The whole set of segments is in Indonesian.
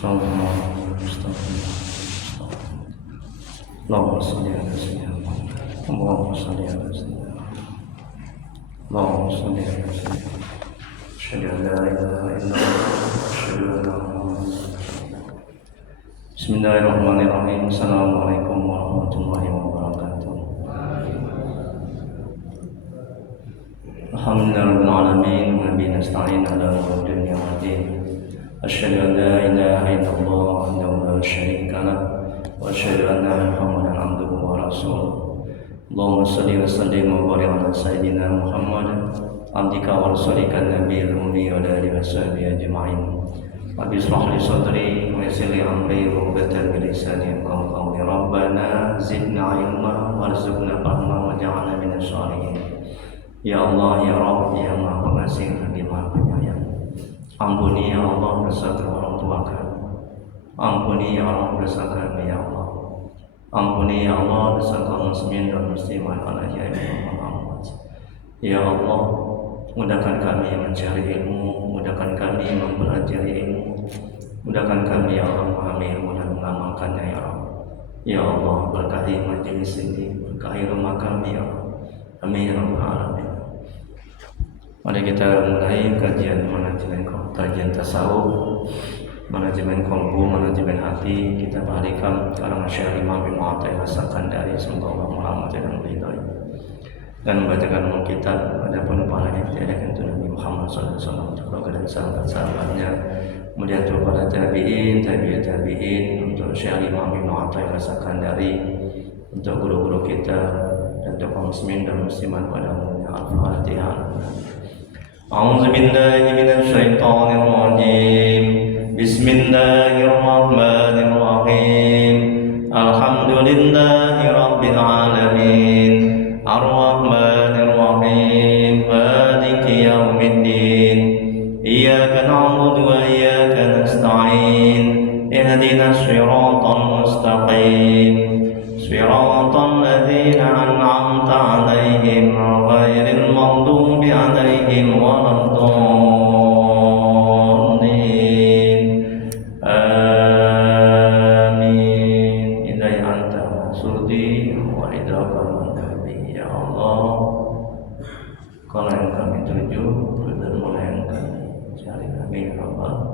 Astagfirullah, astagfirullah, astagfirullah. Allahumma shalli ala sayyidina Muhammad. Allahumma shalli ala sayyidina Muhammad. Allahumma shalli ala sayyidina Muhammad. Asyhadu an la ilaha illallah, asyhadu anna Muhammadan rasulullah. Bismillahirrahmanirrahim. Assalamualaikum warahmatullahi wabarakatuh. Alhamdulillahirabbil alamin wa bihi nasta'in ala umuri dunya waddin. Asyhadu an la ilaha illallah wahdahu la syarika lah wa asyhadu anna Muhammadan abduhu wa rasuluh. Allahumma shalli wa sallim wa barik ala sayyidina Muhammad abdika wa rasulika nabiyil ummi wa ala alihi wa sahbihi ajma'in. Rabbi ishrah li sadri wa yassir li amri wa hlul min lisani yafqahu qawli. Rabbana zidna ilma warzuqna fahma waj'alna minasy shalihin. Ya Allah, ya Rabb, ya Maha Pengasih lagi Maha Penyayang. Ampuni ya Allah dosa orang tua kami. Ampuni ya Allah dosa kami ya Allah. Ampuni ya Allah dosa kaum muslimin dan muslimat al-ahya'i minhum wal amwat. Ya Allah, mudahkan kami mencari ilmu, mudahkan kami mempelajari ilmu, mudahkan kami ya Allah memahami ilmu dan mengamalkannya ya Allah. Ya Allah, berkahi majelis ini, berkahi rumah kami ya Allah. Amin ya rabbal alamin. Mari kita mulai kajian kajian tasawuf, manajemen kolbu, manajemen hati. Kita berikan karangan Syekh Imam bin Mu'attai As-Sakandari, semoga Allah merahmati dan meridai, dan membacakan kitab. Adapun pahalanya tidak untuk Nabi Muhammad SAW, keluarga dan sahabat-sahabatnya, kemudian untuk para tabi'in, tabi'in, untuk Syekh Imam bin Mu'attai As-Sakandari, untuk guru-guru kita, dan untuk kaum muslimin dan muslimat pada umumnya. Al-Fatihah. A'udzu billahi minasy syaithanir rajim. Bismillahirrahmanirrahim. Alhamdulillahi rabbil alamin. Ar-Rahmanir Rahim. Maliki yaumiddin. Iyyaka na'budu wa iyyaka nasta'in. Ihdinas siratal mustaqim. Siratal ladzina an'amta 'alaihim ghairil maghdubi 'alaihim waladdallin. Amin. Hidayah anta maksudi wa ridhaka mantabi. Ya Allah, kalau yang kami tuju dan mulai yang kami cari, kami ya Allah.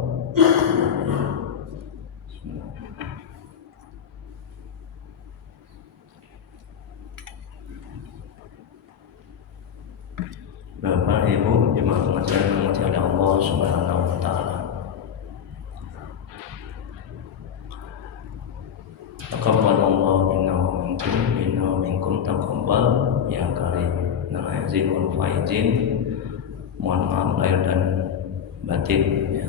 Bapak, Ibu, jemaah pengajian yang dirahmati oleh Allah Subhanahu wa taala. Taqabbalallahu minna wa minkum taqabbal ya karim. Nah, izin wal faizin. Mohon maaf lahir dan batin ya.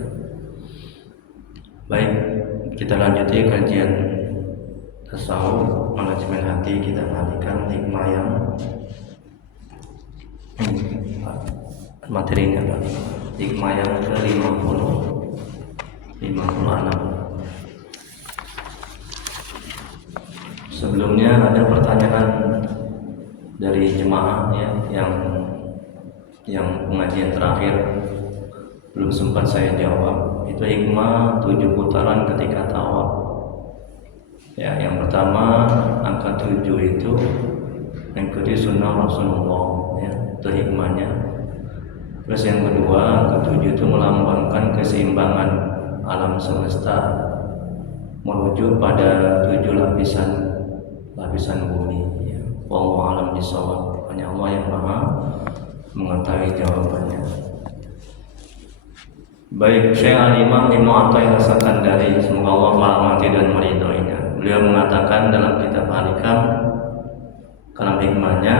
Baik, kita lanjuti kajian tasawuf, manajemen hati. Kita alihkan hikmah yang materinya tadi, hikmah yang ke-56. Sebelumnya ada pertanyaan dari jemaah ya, yang pengajian terakhir belum sempat saya jawab. Itu hikmah 7 putaran ketika tawaf. Ya, yang pertama angka 7 itu mengikuti sunnah Rasulullah ya, itu hikmahnya. Terus yang kedua, ketujuh itu melambangkan keseimbangan alam semesta menuju pada 7 lapisan bumi ya. Wallahu a'lam bishawab. Hanya Allah yang Maha mengetahui jawabannya. Baik, Syekh Al-Imam bin Mu'attai As-Sakandari, semoga Allah merahmati dan meridhoinya. Beliau mengatakan dalam kitab Al-Hikam, kalam hikmahnya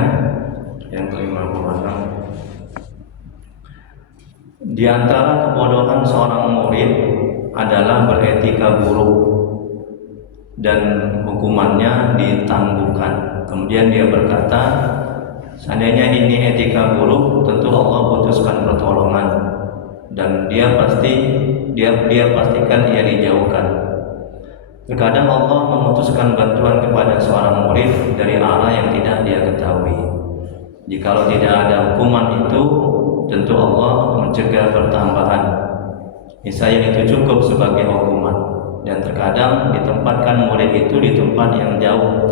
yang ke-56, di antara kebodohan seorang murid adalah beretika buruk dan hukumannya ditangguhkan. Kemudian dia berkata, seandainya ini etika buruk, tentu Allah putuskan pertolongan dan dia pastikan ia dijauhkan. Terkadang Allah memutuskan bantuan kepada seorang murid dari arah yang tidak dia ketahui. Jikalau tidak ada hukuman itu, tentu Allah mencegah pertambahan. Misalnya itu cukup sebagai hukuman, dan terkadang ditempatkan murid itu di tempat yang jauh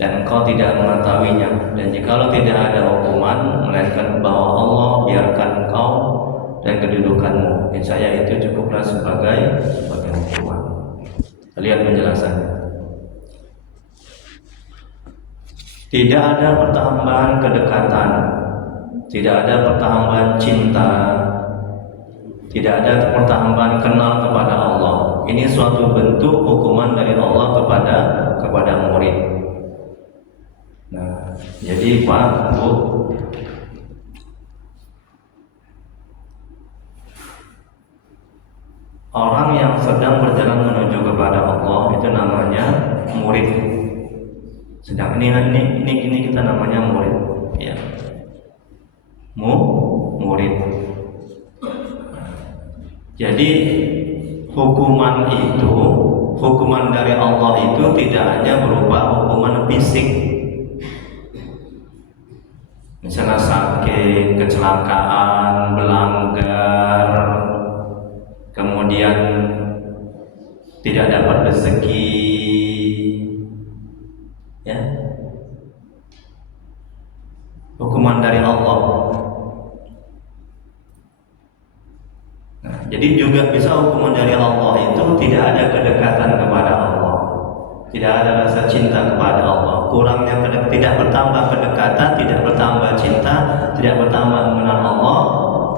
dan engkau tidak mengetahuinya. Dan jikalau tidak ada hukuman melainkan bahwa Allah biarkan engkau dan kedudukanmu, saya itu cukuplah sebagai hukuman. Lihat penjelasannya. Tidak ada pertambahan kedekatan, tidak ada pertambahan cinta, tidak ada pertambahan kenal kepada Allah. Ini suatu bentuk hukuman dari Allah kepada murid. Nah, jadi Pak, Bu, orang yang sedang berjalan menuju kepada Allah itu namanya murid. Sedang ini kita namanya murid, ya. Murid. Jadi hukuman dari Allah itu tidak hanya berupa hukuman fisik. Misalnya sakit, kecelakaan, melanggar, kemudian tidak dapat rezeki, ya, hukuman dari Allah. Nah, jadi juga bisa hukuman dari Allah itu tidak ada kedekatan kepada Allah, tidak ada rasa cinta kepada Allah, kurangnya tidak bertambah kedekatan, tidak bertambah cinta, tidak bertambah mengenal Allah,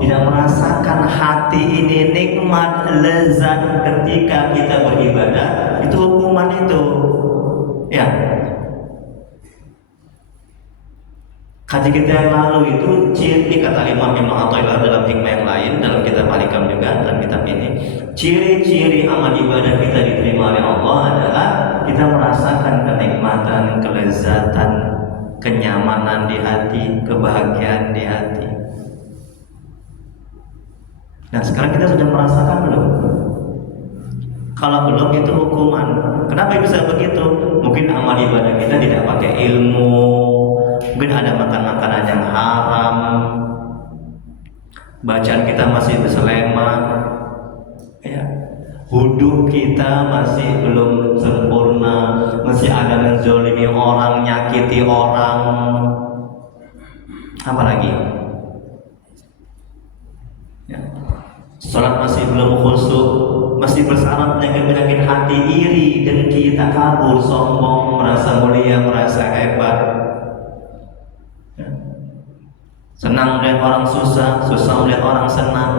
tidak merasakan hati ini nikmat, lezat ketika kita beribadah, itu hukuman itu, ya. Kaji kita yang lalu itu ciri, kata Imam Ibnu Athaillah dalam hikmah yang lain, dalam kitab Al-Hikam juga, dalam kitab ini, ciri-ciri amal ibadah kita diterima oleh Allah adalah kita merasakan kenikmatan, kelezatan, kenyamanan di hati, kebahagiaan di hati. Nah, sekarang kita sudah merasakan belum? Kalau belum, itu hukuman. Kenapa bisa begitu? Mungkin amal ibadah kita tidak pakai ilmu, mungkin ada makan makanan yang haram, bacaan kita masih berselema, ya. Wudu kita masih belum sempurna, masih ada menzolimi orang, nyakiti orang, apalagi, ya. Salat masih belum khusyuk, masih bersyarat penyakit hati, iri, dengki, takabur, sombong, merasa mulia, merasa hebat, ya. Senang melihat orang susah, susah melihat orang senang.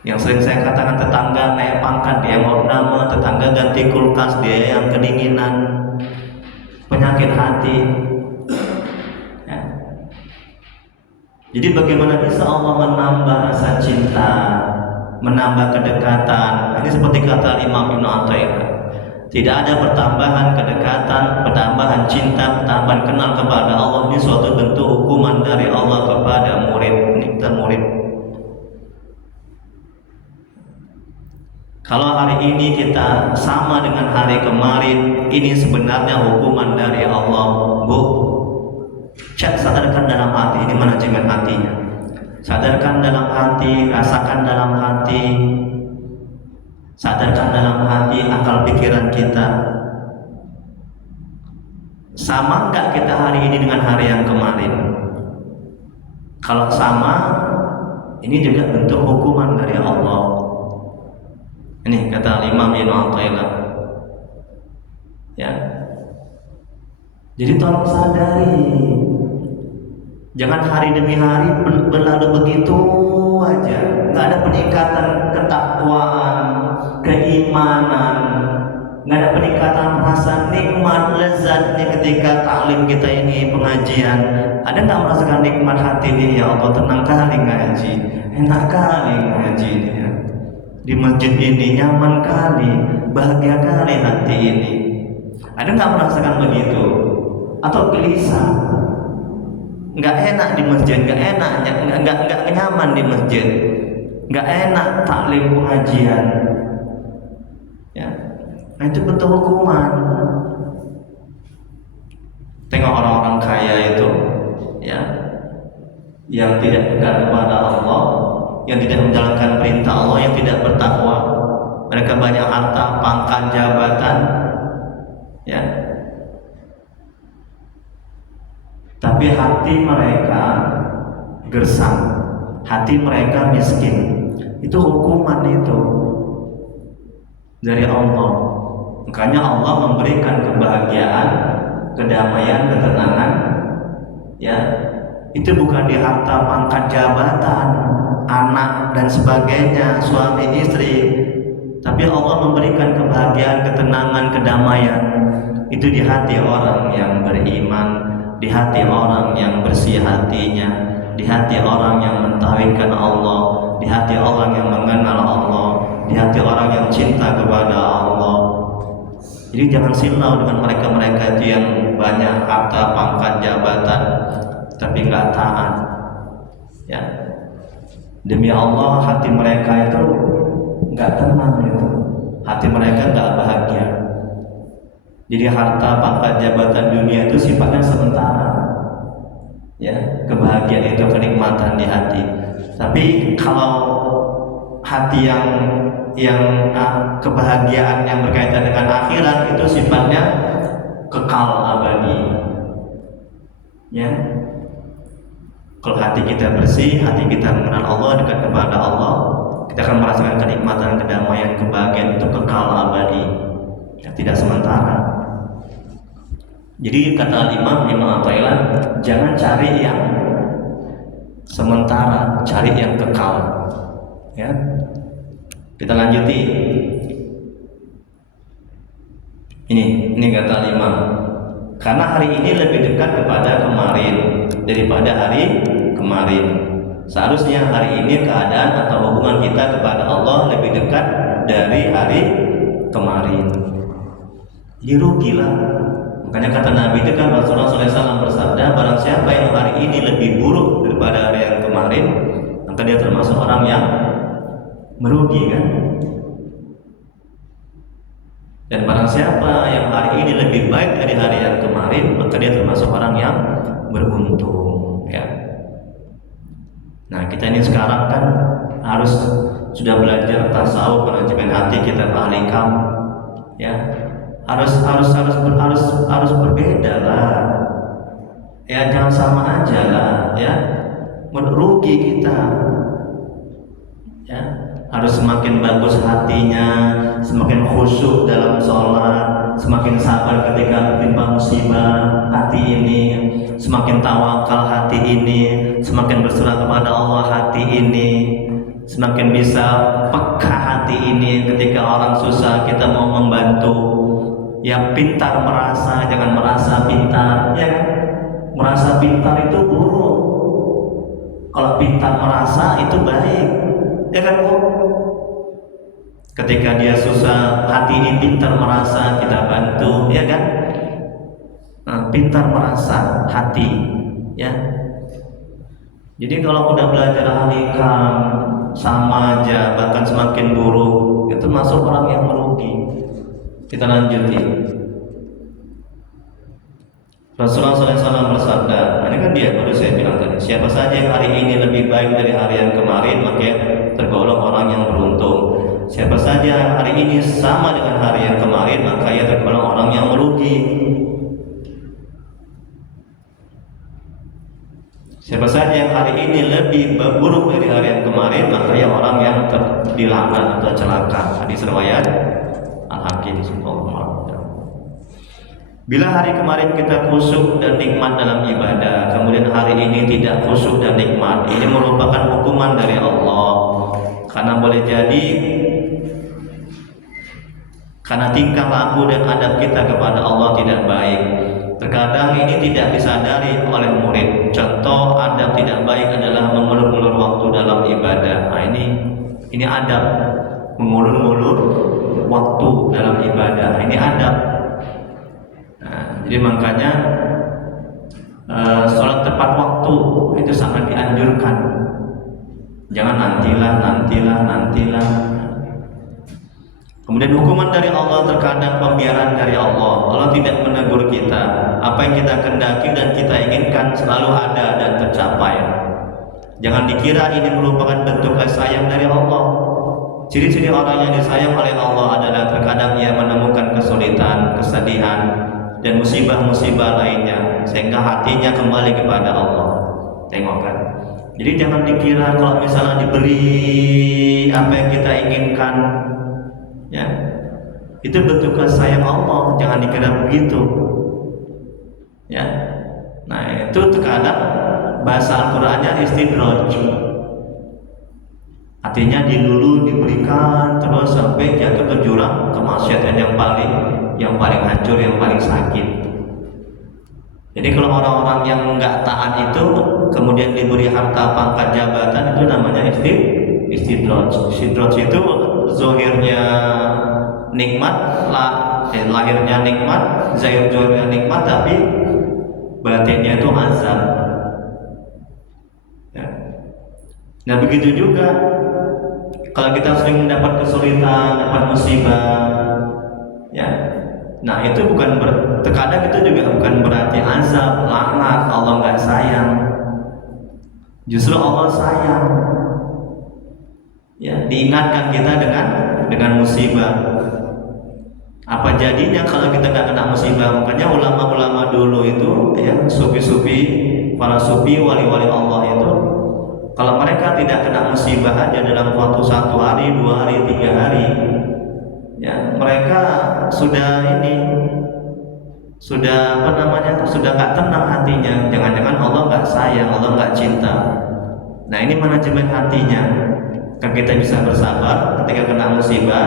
Yang sering saya katakan, tetangga naik pangkat, dia mau nama, tetangga ganti kulkas, dia yang kedinginan, penyakit hati, ya. Jadi bagaimana bisa Allah menambah rasa cinta, menambah kedekatan? Ini seperti kata Imam Ibnu Athaillah, tidak ada pertambahan kedekatan, pertambahan cinta, pertambahan kenal kepada Allah. Ini suatu bentuk hukuman dari Allah kepada murid. Ini kita murid. Kalau hari ini kita sama dengan hari kemarin, ini sebenarnya hukuman dari Allah, Bu. Sadarkan dalam hati, ini manajemen hatinya. Sadarkan dalam hati, rasakan dalam hati, sadarkan dalam hati, akal pikiran kita. Sama enggak kita hari ini dengan hari yang kemarin? Kalau sama, ini juga bentuk hukuman dari Allah. Ini kata Imam Ibnu Athaillah, ya. Jadi tolong sadari, jangan hari demi hari berlalu begitu aja, nggak ada peningkatan ketakwaan, keimanan, nggak ada peningkatan rasa nikmat, lezatnya ketika taklim kita ini, pengajian. Ada nggak merasakan nikmat hati ini? Ya Allah, tenang kali ngaji, enak kali ngaji ini, ya. Di masjid ini nyaman kali, bahagia kali hati ini. Ada nggak merasakan begitu? Atau gelisah? Nggak enak di masjid, nggak nyaman di masjid, nggak enak taklim pengajian, ya. Nah, itu bentuk hukuman. yang tidak dekat kepada Allah, yang tidak menjalankan perintah Allah, yang tidak bertakwa. Mereka banyak harta, pangkat, jabatan, ya. Tapi hati mereka gersang, hati mereka miskin. Itu hukuman itu dari Allah. Makanya Allah memberikan kebahagiaan, kedamaian, ketenangan, ya. Itu bukan di harta, pangkat, jabatan, anak dan sebagainya, suami istri. Tapi Allah memberikan kebahagiaan, ketenangan, kedamaian. Itu di hati orang yang beriman, di hati orang yang bersih hatinya, di hati orang yang mentauhidkan Allah, di hati orang yang mengenal Allah, di hati orang yang cinta kepada Allah. Jadi jangan silau dengan mereka-mereka itu yang banyak harta, pangkat, jabatan, tapi nggak taat, ya. Demi Allah, hati mereka itu nggak tenang, itu hati mereka nggak bahagia. Jadi harta, pangkat, jabatan dunia itu sifatnya sementara, ya. Kebahagiaan itu kenikmatan di hati. Tapi kalau hati yang kebahagiaan yang berkaitan dengan akhirat itu sifatnya kekal abadi, ya. Kalau hati kita bersih, hati kita mengenal Allah, dekat kepada Allah, kita akan merasakan kenikmatan, kedamaian, kebahagiaan itu kekal abadi, ya, tidak sementara. Jadi kata Imam Athaillah, jangan cari yang sementara, cari yang kekal, ya. Kita lanjuti. Ini kata Imam. Karena hari ini lebih dekat kepada kemarin daripada hari kemarin. Seharusnya hari ini keadaan atau hubungan kita kepada Allah lebih dekat dari hari kemarin. Jadi rugilah. Makanya kata Nabi itu kan, Rasulullah SAW bersabda, barang siapa yang hari ini lebih buruk daripada hari yang kemarin, maka dia termasuk orang yang merugi, kan? Dan barang siapa yang hari ini lebih baik dari hari yang kemarin, maka dia termasuk orang yang beruntung, ya. Nah, kita ini sekarang kan harus sudah belajar tasawuf, manajemen hati, kita ahli kam, ya. Harus berbeda lah, ya. Jangan sama aja lah, ya. Merugi kita, ya. Harus semakin bagus hatinya, semakin khusyuk dalam sholat, semakin sabar ketika tertimpa musibah hati ini, semakin tawakal hati ini, semakin berserah kepada Allah hati ini, semakin bisa peka hati ini ketika orang susah kita mau membantu. Ya, pintar merasa, jangan merasa pintar, ya. Merasa pintar itu buruk. Kalau pintar merasa itu baik, ya kan, Bu? Ketika dia susah, hati ini pintar merasa, kita bantu, ya kan? Nah, pintar merasa hati, ya. Jadi kalau udah belajar halikam sama aja, bahkan semakin buruk, itu masuk orang yang merugi. Kita lanjuti. Rasulullah SAW bersabda, ini kan dia baru saya bilang tadi, siapa saja yang hari ini lebih baik dari hari yang kemarin, maka tergolong orang yang beruntung. Siapa saja hari ini sama dengan hari yang kemarin, maka ia tergolong orang yang merugi. Siapa saja yang hari ini lebih buruk dari hari yang kemarin, maka ia orang yang dilaknat atau celaka. Hadis riwayat Al-Hakim. Bila hari kemarin kita khusyuk dan nikmat dalam ibadah, kemudian hari ini tidak khusyuk dan nikmat, ini merupakan hukuman dari Allah. Karena boleh jadi karena tingkah laku dan adab kita kepada Allah tidak baik. Terkadang ini tidak disadari oleh murid. Contoh adab tidak baik adalah mengulur-ulur waktu dalam ibadah. Nah, ini adab, mengulur-ulur waktu dalam ibadah. Ini adab. Nah, jadi makanya sholat tepat waktu itu sangat dianjurkan. Jangan nantilah. Kemudian hukuman dari Allah, terkadang pembiaran dari Allah. Allah tidak menegur kita. Apa yang kita kendaki dan kita inginkan selalu ada dan tercapai. Jangan dikira ini merupakan bentuk kasih sayang dari Allah. Ciri-ciri orang yang disayang oleh Allah adalah terkadang ia menemukan kesulitan, kesedihan, dan musibah-musibah lainnya sehingga hatinya kembali kepada Allah. Tengok kan. Jadi jangan dikira kalau misalnya diberi apa yang kita inginkan, ya, itu bentuk kasih sayang Allah. Jangan dikira begitu. Ya. Nah, itu terkadang bahasa Al-Qur'annya istidraj. Artinya dulu diberikan terus sampai jatuh ke jurang kemaksiatan yang paling hancur, yang paling sakit. Jadi kalau orang-orang yang enggak taat itu kemudian diberi harta, pangkat, jabatan, itu namanya istidraj. Istidraj itu zahirnya nikmat, lahirnya nikmat, zahirnya nikmat, tapi batinnya itu azab. Ya. Nah begitu juga kalau kita sering mendapat kesulitan, dapat musibah, ya, nah itu terkadang itu juga bukan berarti azab, laknat, Allah nggak sayang. Justru Allah sayang. Ya, diingatkan kita dengan musibah. Apa jadinya kalau kita nggak kena musibah? Makanya ulama-ulama dulu itu, ya, sufi-sufi, para sufi, wali-wali Allah itu, kalau mereka tidak kena musibah aja dalam waktu 1 hari, 2 hari, 3 hari, ya, mereka sudah sudah nggak tenang hatinya. Jangan-jangan Allah nggak sayang, Allah nggak cinta. Nah ini manajemen hatinya. Kan kita bisa bersabar ketika kena musibah.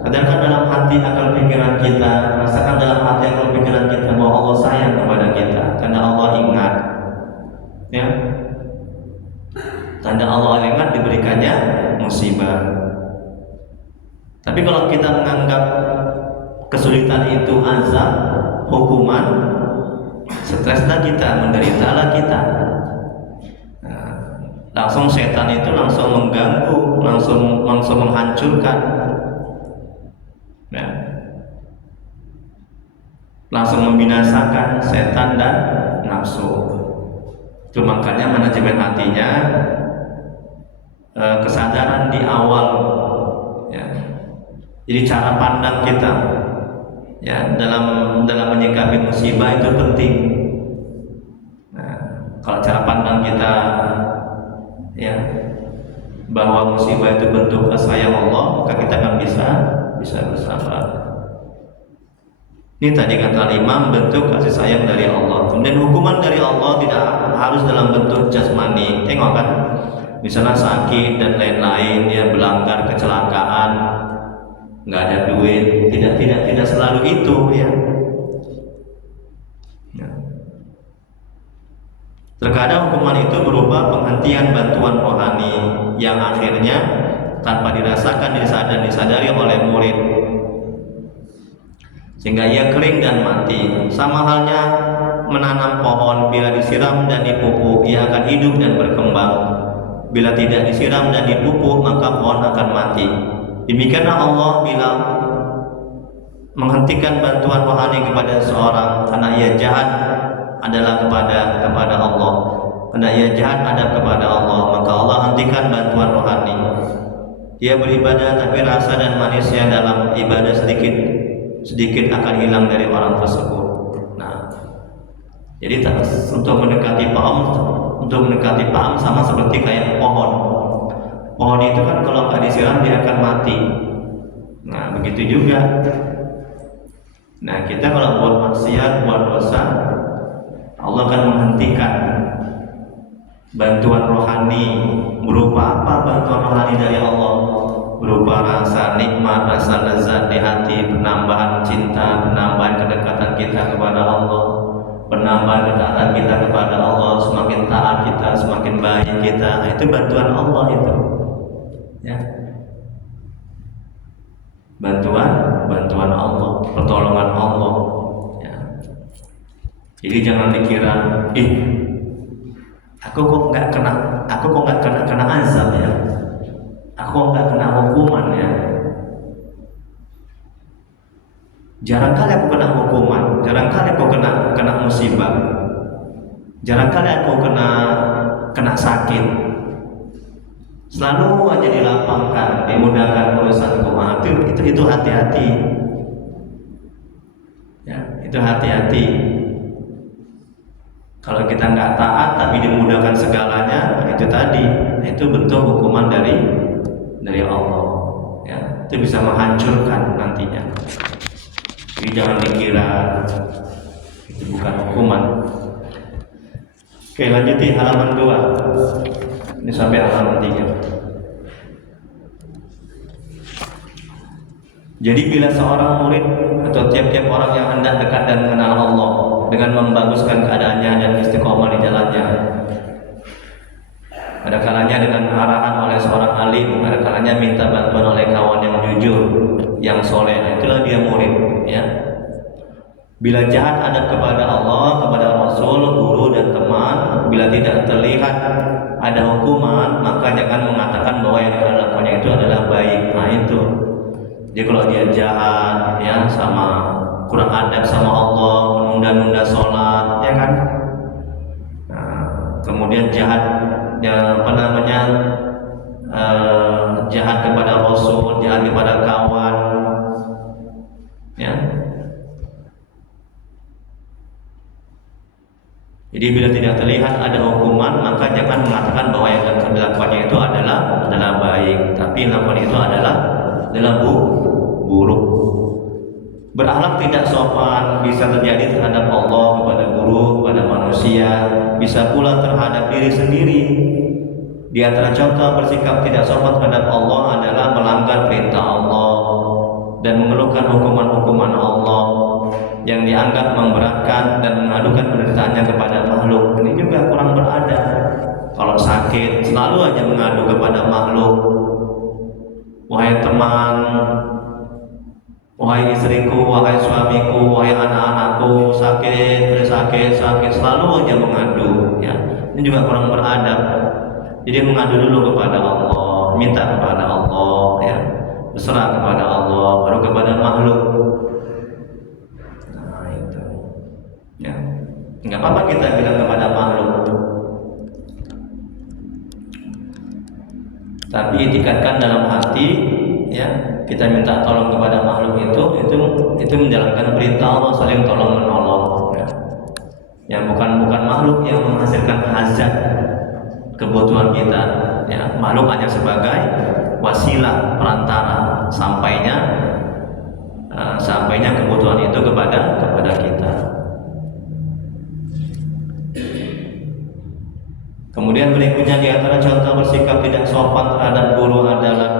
Sadarkan dalam hati akal pikiran kita, rasakan dalam hati akal pikiran kita bahwa Allah sayang kepada kita, karena Allah ingat. Ya. Tanda Allah ingat diberikannya musibah. Tapi kalau kita menganggap kesulitan itu azab, hukuman, streslah kita, menderitalah kita. Nah, langsung setan itu langsung mengganggu, langsung menghancurkan. Nah, langsung membinasakan setan dan nafsu. Itu makanya manajemen hatinya, kesadaran di awal, ya. Jadi cara pandang kita, ya, dalam menyikapi musibah itu penting. Nah, kalau cara pandang kita, ya, bahwa musibah itu bentuk kasih sayang Allah, maka kita akan bisa bersabar. Ini tadi kata Imam, bentuk kasih sayang dari Allah. Kemudian hukuman dari Allah tidak harus dalam bentuk jasmani. Tengok kan, misalnya sakit dan lain-lain, ya, belanggar, kecelakaan, nggak ada duit, tidak selalu itu, ya. Terkadang hukuman itu berupa penghentian bantuan rohani yang akhirnya tanpa dirasakan dan disadari oleh murid, sehingga ia kering dan mati. Sama halnya menanam pohon, bila disiram dan dipupuk ia akan hidup dan berkembang. Bila tidak disiram dan dipupuk maka pohon akan mati. Demikianlah Allah bila menghentikan bantuan rohani kepada seorang karena ia jahat adalah kepada Allah. Karena ia jahat adab kepada Allah, maka Allah hentikan bantuan rohani. Ia beribadah tapi rasa dan manisnya dalam ibadah sedikit akan hilang dari orang tersebut. Nah, jadi untuk mendekati paham sama seperti kayak pohon. Pohon itu kan kalau nggak disiram dia akan mati. Nah, begitu juga. Nah, kita kalau buat maksiat, buat dosa, Allah akan menghentikan bantuan rohani. Berupa apa bantuan rohani dari Allah? Berupa rasa nikmat, rasa lezat di hati, penambahan cinta, penambahan kedekatan kita kepada Allah, penambahan ketaatan kita kepada Allah, semakin taat kita, semakin baik kita. Itu bantuan Allah itu, ya. Bantuan Allah, pertolongan Allah, ya. Jadi jangan dikira, aku kok nggak kena azab, ya. Aku nggak kena hukuman, ya. Jarang kali aku kena hukuman, jarang kali aku kena musibah, jarang kali aku kena sakit. selalu aja dilapangkan, dimudahkan urusan rumah. Itu hati-hati. Ya, itu hati-hati. Kalau kita nggak taat tapi dimudahkan segalanya, itu tadi, itu bentuk hukuman dari Allah. Ya, itu bisa menghancurkan nantinya. Jadi jangan dikira itu bukan hukuman. Oke, lanjuti halaman 2. Ini sampai halaman 3. Jadi bila seorang murid atau tiap-tiap orang yang hendak dekat dan mengenal Allah dengan membaguskan keadaannya dan istiqomah di jalannya, ada kalanya dengan arahan oleh seorang alim, ada kalanya minta bantuan oleh kawan yang jujur, yang soleh, itulah dia murid. Ya. Bila jahat adab kepada Allah, kepada Rasul, guru dan teman, bila tidak terlihat ada hukuman, maka jangan mengatakan bahwa yang dilakukannya itu adalah baik. Nah itu. Jadi kalau dia jahat, ya, sama kurang adab sama Allah, menunda-nunda sholat, ya kan? Nah, kemudian jahat, ya, jahat kepada Rasul, jahat kepada kawan, ya. Jadi bila tidak terlihat ada hukuman, maka jangan mengatakan bahwa yang dilakukannya itu adalah baik, tapi yang dilakukan itu adalah buruk. Berakhlak tidak sopan bisa terjadi terhadap Allah, kepada guru, kepada manusia, bisa pula terhadap diri sendiri. Di antara contoh bersikap tidak sopan terhadap Allah adalah melanggar perintah Allah dan mengeluhkan hukuman-hukuman Allah yang dianggap memberatkan dan mengadukan penderitaannya kepada makhluk. Ini juga kurang beradab. Kalau sakit selalu aja mengadu kepada makhluk. Wahai teman, wahai istriku, wahai suamiku, wahai anak-anakku, sakit, selalu aja mengadu. Ya, ini juga kurang beradab. Jadi mengadu dulu kepada Allah, minta kepada Allah, ya, berserah kepada Allah, baru kepada makhluk. Ya, nggak apa-apa kita bilang kepada makhluk, tapi tingkatkan dalam hati, ya, kita minta tolong kepada makhluk itu menjalankan perintah Allah, saling tolong menolong, ya. Yang bukan makhluk yang menghasilkan hajat kebutuhan kita, ya. Makhluk hanya sebagai wasilah perantara sampainya kebutuhan itu kepada kita. Kemudian berikutnya di antara contoh bersikap tidak sopan terhadap guru adalah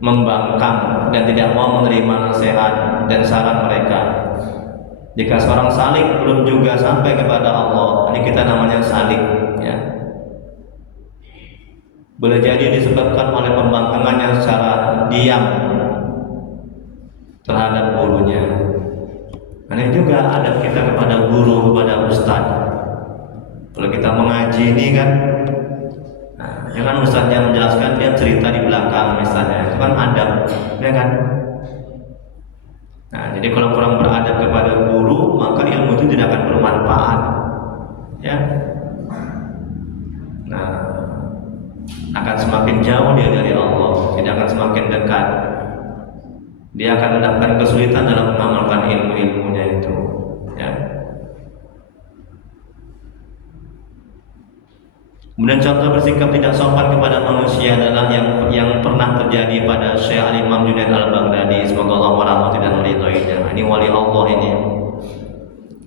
membangkang dan tidak mau menerima nasihat dan saran mereka. Jika seorang salik belum juga sampai kepada Allah, ini kita namanya salik, ya. Boleh jadi disebabkan oleh pembangkangannya secara diam terhadap gurunya. Ini juga adab kita kepada guru, kepada ustadz. Kalau kita mengaji ini kan, jangan ustadz yang menjelaskan, dia cerita di belakang misalnya, itu kan adab, ya kan? Nah, jadi kalau kurang beradab kepada guru, maka ilmu itu tidak akan bermanfaat, ya. Nah, akan semakin jauh dia dari Allah, tidak akan semakin dekat. Dia akan mendapatkan kesulitan dalam mengamalkan ilmu-ilmunya itu, ya. Kemudian contoh bersikap tidak sopan kepada manusia adalah yang pernah terjadi pada Syekh Al-Imam Junaid Al-Baghdadi, semoga Allah merahmati dan meridhoinya. Ini wali Allah ini.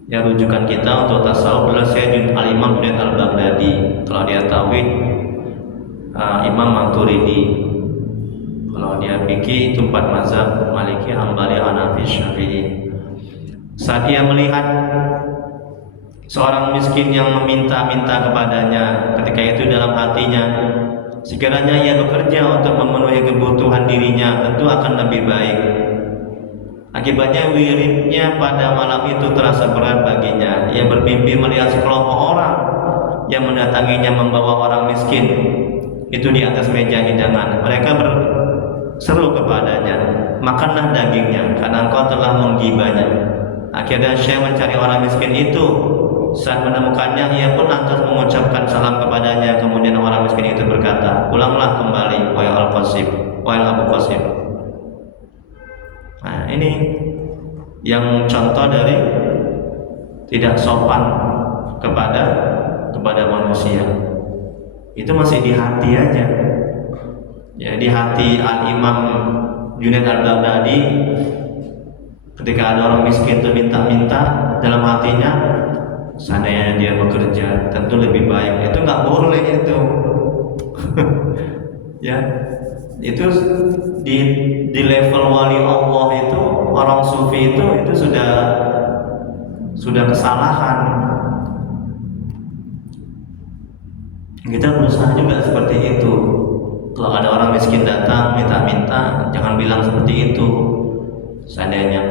Ya, rujukan kita untuk tasawuf adalah Syekh Al-Imam Junaid Al-Baghdadi. Kalau dia tauhid, Imam Maturidi. Kalau dia fikih itu 4 mazhab, Maliki, Hambali, Hanafi, Syafi'i. Saat dia melihat seorang miskin yang meminta-minta kepadanya, ketika itu dalam hatinya, sekiranya ia bekerja untuk memenuhi kebutuhan dirinya, tentu akan lebih baik. Akibatnya wiridnya pada malam itu terasa berat baginya. Ia bermimpi melihat sekelompok orang yang mendatanginya membawa orang miskin itu di atas meja hidangan. Mereka berseru kepadanya, makanlah dagingnya karena engkau telah menggibahnya. Akhirnya Syekh mencari orang miskin itu Saat menemukannya, ia pun lantas mengucapkan salam kepadanya. Kemudian orang miskin itu berkata, "Pulanglah kembali, wahai Al-Qasim, wahai Abu Qasim." Nah, ini yang contoh dari tidak sopan kepada manusia. Itu masih di hati aja. Ya, di hati Al-Imam Junaid Al-Baghdadi, ketika ada orang miskin itu minta-minta, dalam hatinya, seandainya dia bekerja tentu lebih baik. Itu nggak boleh itu. Ya, itu di level wali Allah itu, orang sufi itu sudah kesalahan. Kita berusaha juga seperti itu. Kalau ada orang miskin datang minta-minta, jangan bilang seperti itu. Seandainya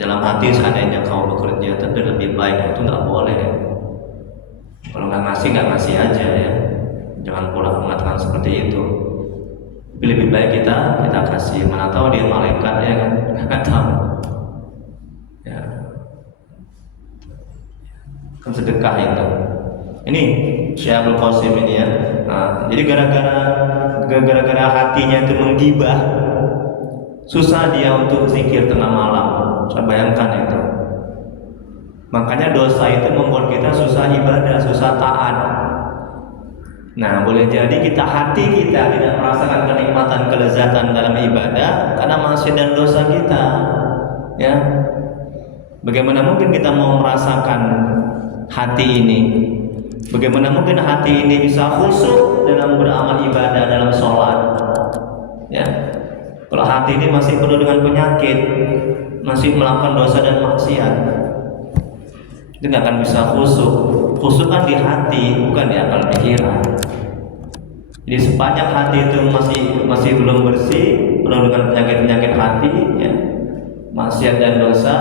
dalam hati, seandainya kau bekerja tentu lebih baik, itu nggak boleh. Kalau nggak ngasih aja ya. Jangan pula mengatakan seperti itu. Tapi lebih baik kita kasih. Mana tahu dia malaikat, ya kan? Nggak tahu. Ya. Kan sedekah itu. Ini Syekh Abdul Qasim ini ya. Nah, jadi gara-gara hatinya itu menggibah, susah dia untuk zikir tengah malam. Saya bayangkan itu. Makanya dosa itu membuat kita susah ibadah, susah taat. Nah, boleh jadi hati kita tidak merasakan kenikmatan, kelezatan dalam ibadah karena maksiat dan dosa kita. Ya. Bagaimana mungkin kita mau merasakan hati ini? Bagaimana mungkin hati ini bisa khusyuk dalam beramal ibadah, dalam sholat? Ya. Kalau hati ini masih penuh dengan penyakit, masih melakukan dosa dan maksiat, itu nggak akan bisa khusyuk. Khusyuk kan di hati, bukan di akal pikiran. Jadi sepanjang hati itu masih belum bersih, penuh dengan penyakit hati, ya, maksiat dan dosa,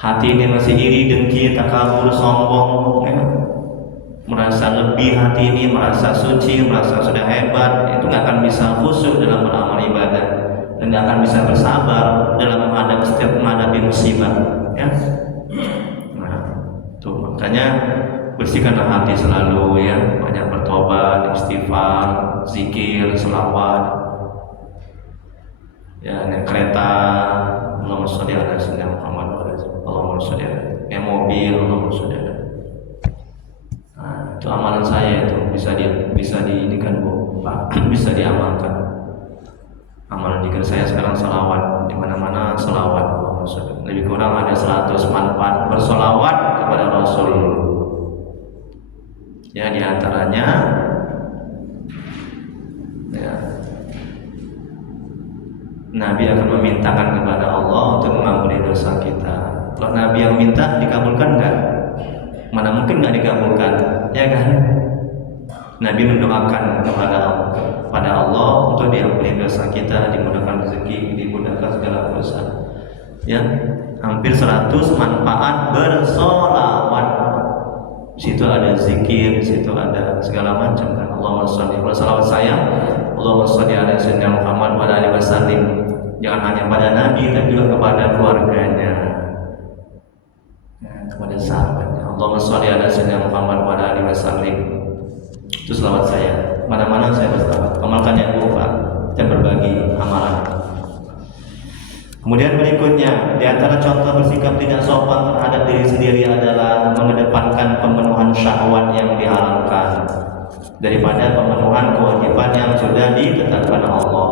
hati ini masih iri, dengki, takabur, sombong, ya, merasa lebih hati ini, merasa suci, merasa sudah hebat, itu nggak akan bisa khusyuk dalam beramal ibadah dan nggak akan bisa bersabar dalam menghadapi musibah. Ya. Tuh, makanya bersihkanlah hati selalu ya, banyak bertobat, istighfar, zikir, selawat. Ya, naik kereta, Allahumma sholli ala sayyidina Muhammad, Allahumma sholli ala, naik mobil, Allahumma sholli ala. Nah, itu amalan saya itu bisa diinikan Bu, Pak, bisa diamalkan. Amalan zikir saya sekarang selawat, di mana-mana selawat. Lebih kurang ada 100 manfaat bersolawat kepada Rasul. Ya, diantaranya ya, Nabi akan memintakan kepada Allah untuk mengampuni dosa kita. Kalau Nabi yang minta, dikabulkan enggak? Mana mungkin enggak dikabulkan, ya kan? Nabi mendoakan kepada Allah untuk diampuni dosa kita, dimudahkan rezeki, dimudahkan segala urusan. Ya, hampir 100 manfaat bersolawat. Di situ ada zikir, di situ ada segala macam kan. Allahumma sholli. Kalau salawat saya, Allahumma sholli ala sayyidina Muhammad wa ala alihi wasallim. Jangan hanya pada Nabi, tapi juga kepada keluarganya, ya, kepada sahabatnya. Allahumma sholli ala sayyidina Muhammad wa ala alihi wasallim. Itu salawat saya. Mana-mana saya bersalawat. Amalkan yang Pak, dan berbagi amalan. Kemudian berikutnya, di antara contoh bersikap tidak sopan terhadap diri sendiri adalah mengedepankan pemenuhan syahwat yang dihalalkan daripada pemenuhan kewajiban yang sudah ditetapkan Allah.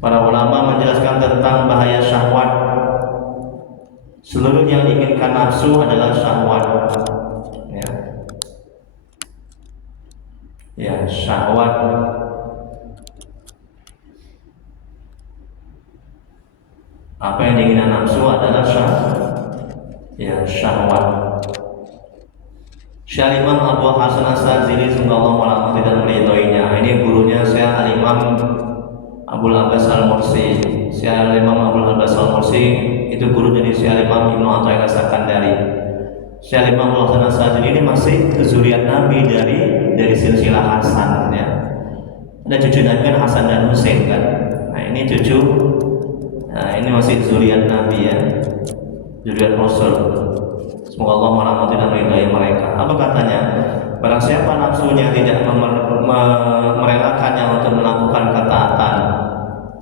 Para ulama menjelaskan tentang bahaya syahwat. Seluruh yang diinginkan nafsu adalah syahwat. Ya, syahwat. Apa yang diinginkan nafsu adalah syahwat. Syekh Imam Abu Hasan As-Sadzili semoga tidak meridhoinya. Ini gurunya Syekh Imam Abdul Abbas Al-Mursi. Syekh Imam Abdul Abbas Al-Mursi itu guru dari Syekh Imam Ibnu Athaillah As-Sakandari. Syekh Imam Abdul Hasan As-Sadzili ini masih zuriat Nabi dari silsilah Hasan ya. Ada cucu Nabi kan Hasan dan Husain kan. Nah, ini cucu. Nah, ini masih zuriat Nabi ya. zuriat Rasul. Semoga Allah merahmati dan meridai mereka. Apa katanya? Barang siapa nafsunya tidak merelakannya untuk melakukan ketaatan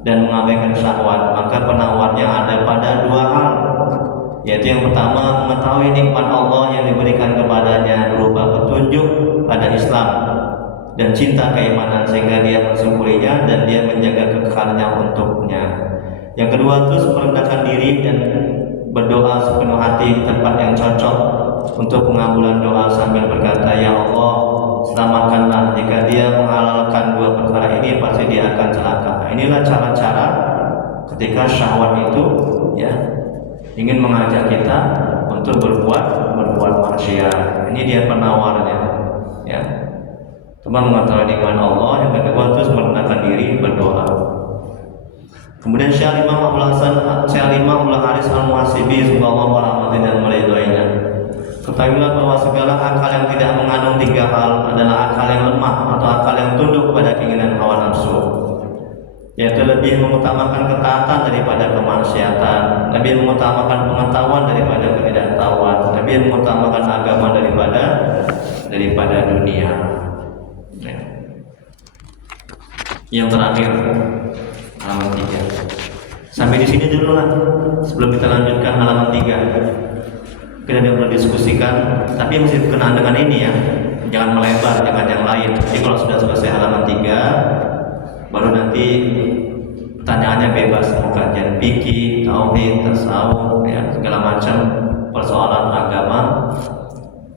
dan mengabaikan syahwat, maka penawarnya ada pada dua hal, yaitu yang pertama mengetahui nikmat Allah yang diberikan kepadanya berupa petunjuk pada Islam dan cinta keimanan sehingga dia mensyukurinya dan dia menjaga kekalnya untuknya. Yang kedua terus merendahkan diri dan berdoa sepenuh hati di tempat yang cocok untuk pengabulan doa sambil berkata, ya Allah, selamatkanlah. Jika dia menghalalkan dua perkara ini pasti dia akan celaka. Inilah cara-cara ketika syahwat itu ya ingin mengajak kita untuk berbuat maksiat. Ini dia penawarnya ya. Teman mengetahui nikmat Allah. Yang kedua terus merendahkan diri berdoa. Kemudian Syekh Imam Abdul Haris Al-Muhasibi, semoga Allah merahmati dan meridhoinya. Ketahuilah bahwa segala akal yang tidak mengandung tiga hal adalah akal yang lemah atau akal yang tunduk kepada keinginan hawa nafsu, yaitu lebih mengutamakan ketaatan daripada kemaksiatan, lebih mengutamakan pengetahuan daripada ketidaktahuan, lebih mengutamakan agama daripada dunia. Yang terakhir halaman 3. Sampai di sini dulu lah. Sebelum kita lanjutkan halaman 3, kita udah berdiskusikan, tapi mesti berkenaan dengan ini ya. Jangan melebar, jangan yang lain. Jadi kalau sudah selesai halaman 3, baru nanti pertanyaannya bebas, mau kajian fikih, tauhid, tasawuf, ya segala macam persoalan agama,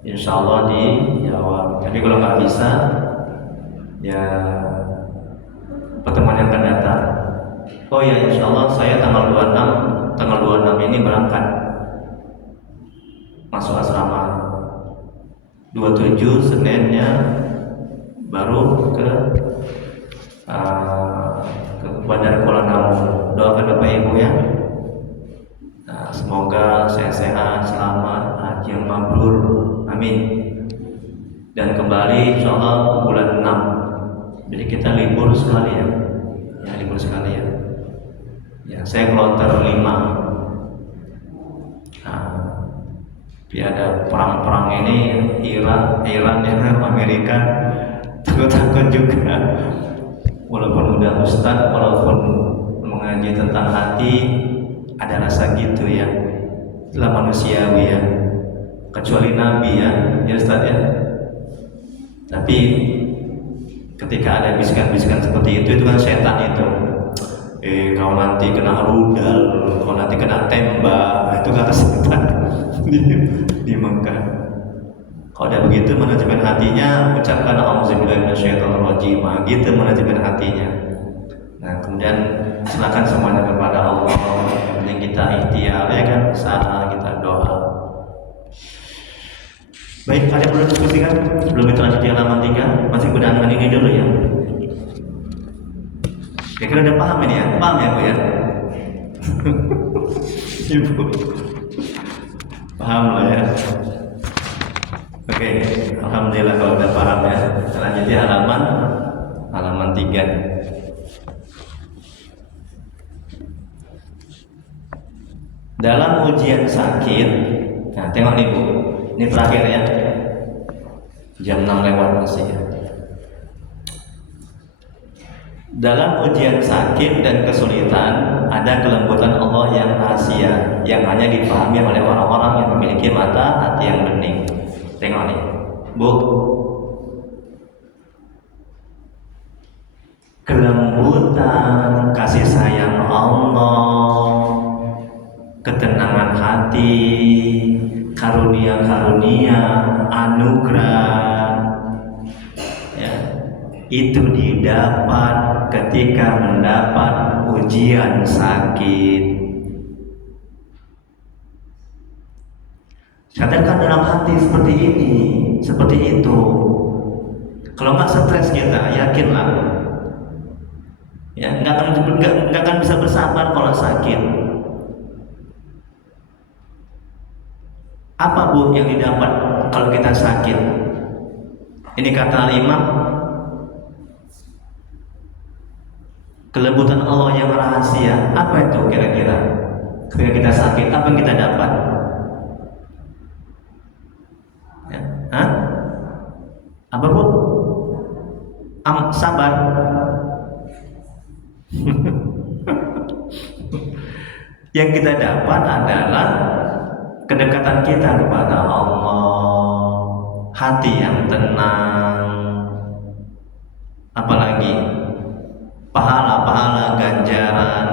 insya Allah dijawab. Tapi kalau nggak bisa, ya pertemuan yang akan datang. Oh ya, insya Allah saya tanggal 26 ini berangkat masuk asrama. 27 Seninnya baru ke Bandar Kuala Namu. Doakan Bapak Ibu ya. Nah, semoga saya sehat, selamat, haji yang mabrur, amin. Dan kembali insya Allah bulan 6. Jadi kita libur sekali ya. Libur sekali ya. Ya, saya kloter 5. Ada perang-perang ini Iran ya, Amerika, takut juga. Walaupun udah ustaz, walaupun mengaji tentang hati, ada rasa gitu ya. Itulah manusiawi ya. Kecuali Nabi ya ustaz ya. Tapi ketika ada bisikan-bisikan seperti itu kan setan itu. Kau nanti kena rudal, kau nanti kena tembak, itu kata setan di Mekah. Kalau ada begitu manajemen hatinya, ucapkan auzubillahi minasyaitonirrajim, gitu manajemen hatinya. Nah, kemudian silakan semuanya kepada Allah. Yang penting kita ikhtiar ya kan, usaha, kita doa. Baik, ada perlu diskusikan sebelum kita lanjut di halaman 3, masih berkenaan dengan ini dulu ya. Kira-kira udah paham ini ya? Paham ya Bu ya? Ibu paham lah ya. Oke, alhamdulillah kalau udah paham ya. Kita lanjut di halaman 3. Dalam ujian sakit, nah tengok nih Bu, ini terakhir ya. Jam 6 lewat masih ya. Dalam ujian sakit dan kesulitan ada kelembutan Allah yang rahasia yang hanya dipahami oleh orang-orang yang memiliki mata hati yang bening. Tengok nih, Bu. Kelembutan, kasih sayang Allah, ketenangan hati, karunia-karunia, anugerah, ya, itu didapat ketika mendapat ujian sakit. Sadarkan dalam hati seperti ini, seperti itu. Kalau nggak stres kita, yakinlah, ya nggak akan bisa bersabar kalau sakit. Apa Bu yang didapat kalau kita sakit? Ini kata Al-Imam, kelembutan Allah yang rahasia. Apa itu kira-kira? Ketika kita sakit, apa yang kita dapat? sabar. Yang kita dapat adalah kedekatan kita kepada Allah, hati yang tenang, apalagi pahala-pahala ganjaran,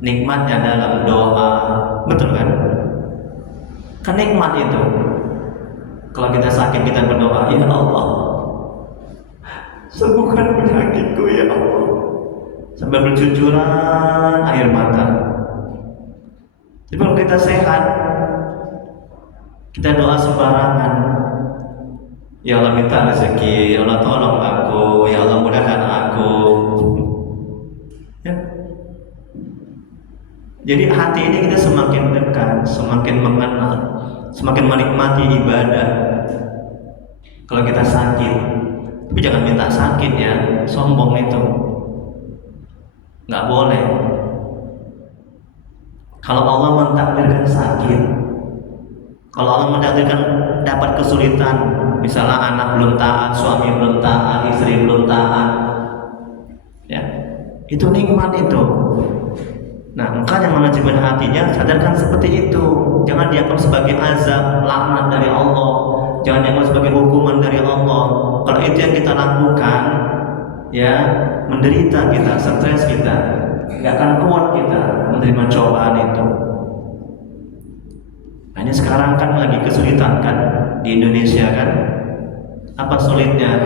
nikmatnya dalam doa, betul kan? Kan nikmat itu. Kalau kita sakit kita berdoa, ya Allah, sembuhkan penyakitku ya Allah, sambil bercucuran air mata. Tapi kalau kita sehat, kita doa sembarangan. Ya Allah minta rezeki, ya Allah tolong aku, ya Allah mudahkan aku. Ya. Jadi hati ini kita semakin dekat, semakin mengenal, semakin menikmati ibadah. Kalau kita sakit, tapi jangan minta sakit ya, sombong itu, nggak boleh. Kalau Allah mentakdirkan sakit, kalau Allah mentakdirkan dapat kesulitan, misalnya anak belum taat, suami belum taat, istri belum taat, ya, itu nikmat itu. Nah, makanya manajemen hatinya sadarkan seperti itu. Jangan dianggap sebagai azab, laknat dari Allah. Jangan dianggap sebagai hukuman dari Allah. Kalau itu yang kita lakukan, ya, menderita kita, stres kita, nggak akan kuat kita menerima cobaan itu. Hanya sekarang kan lagi kesulitan kan di Indonesia kan. Apa sulitnya?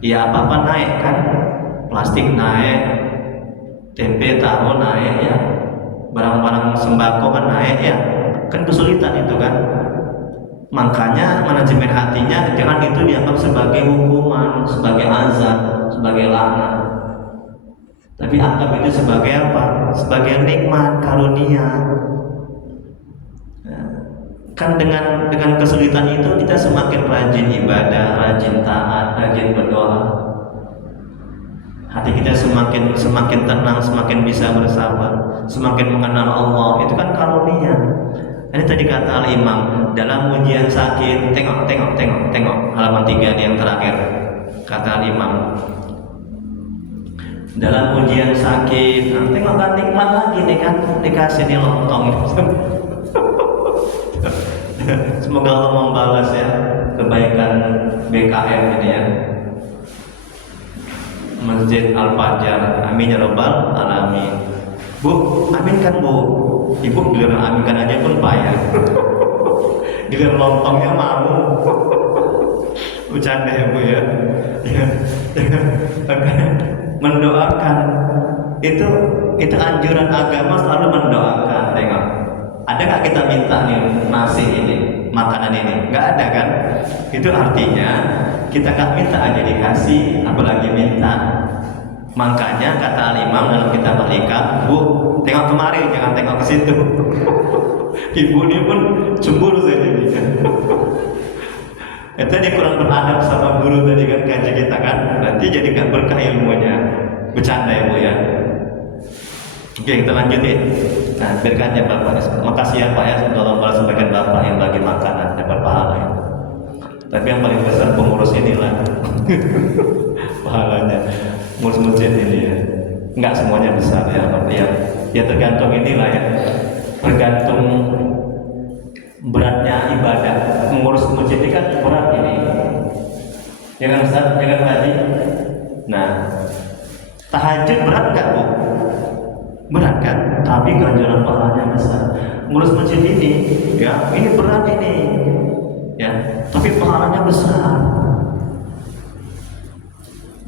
Ya apa-apa naik kan, plastik naik, tempe tahu naik ya, barang-barang sembako kan naik ya, kan kesulitan itu kan. Makanya manajemen hatinya jangan itu dianggap sebagai hukuman, sebagai azab, sebagai laknat. Tapi anggap itu sebagai apa? Sebagai nikmat karunia. Nah, kan dengan kesulitan itu kita semakin rajin ibadah, rajin taat, rajin berdoa. Hati kita semakin tenang, semakin bisa bersabar, semakin mengenal Allah. Itu kan karunia. Ini tadi kata Al-Imam, dalam ujian sakit, tengok halaman 3 yang terakhir. Kata Al-Imam, dalam ujian sakit, nah, tengok kan nikmat lagi nih kan, dikasih nih lontong. Semoga Allah membalas ya kebaikan BKM ini ya, Masjid Al-Fajar. Amin ya rabbal alamin. Bu, aminkan bu. Ibu giliran aminkan aja pun payah. Giliran lontongnya mau. Bercanda ya bu ya. Mendoakan itu anjuran agama, selalu mendoakan. Tengok, ada nggak kita minta nih nasi ini, makanan ini? Nggak ada kan? Itu artinya kita nggak minta aja dikasih, apalagi minta. Makanya kata Al-Imam dalam kitab Al-Hikam, bu, tengok kemari, jangan tengok ke situ. Ibu ini pun cemburu saja nih. Tadi kurang beradab sama guru tadi kan, kaji kita kan, nanti jadi gak berkah ilmunya. Bercanda ya bu ya. Oke, kita lanjutin. Nah, berkahnya Bapak. Makasih ya Pak ya, tolong balas sebagian Bapak yang bagi makanan dapat pahala ya. Tapi yang paling besar pengurus inilah pahalanya, ngurus masjid ini ya. Enggak semuanya besar ya, ya tergantung inilah ya, tergantung beratnya ibadah. Mengurus masjid ini kan berat ini, jangan Ustaz, jangan haji. Nah, tahajud berat nggak bu? Berat kan? Tapi ganjaran pahalanya besar. Mengurus masjid ini, ya, ini berat ini, ya, tapi pahalanya besar.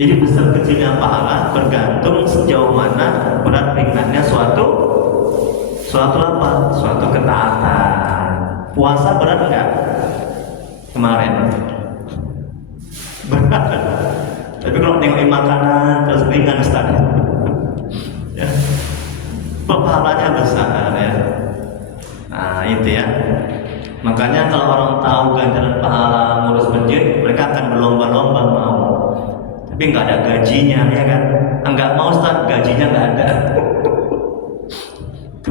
Jadi besar kecilnya pahala bergantung sejauh mana berat ringannya suatu apa? Suatu ketaatan. Puasa berat enggak? Kemarin berat. Tapi kalau tengok makanan terus ringan Ustaz. Ya. Pahalanya besar ya. Nah, itu ya. Makanya kalau orang tahu ganjaran pahala ngurus masjid, mereka akan berlomba-lomba mau. Tapi nggak ada gajinya ya kan? Enggak mau Ustaz, gajinya nggak ada.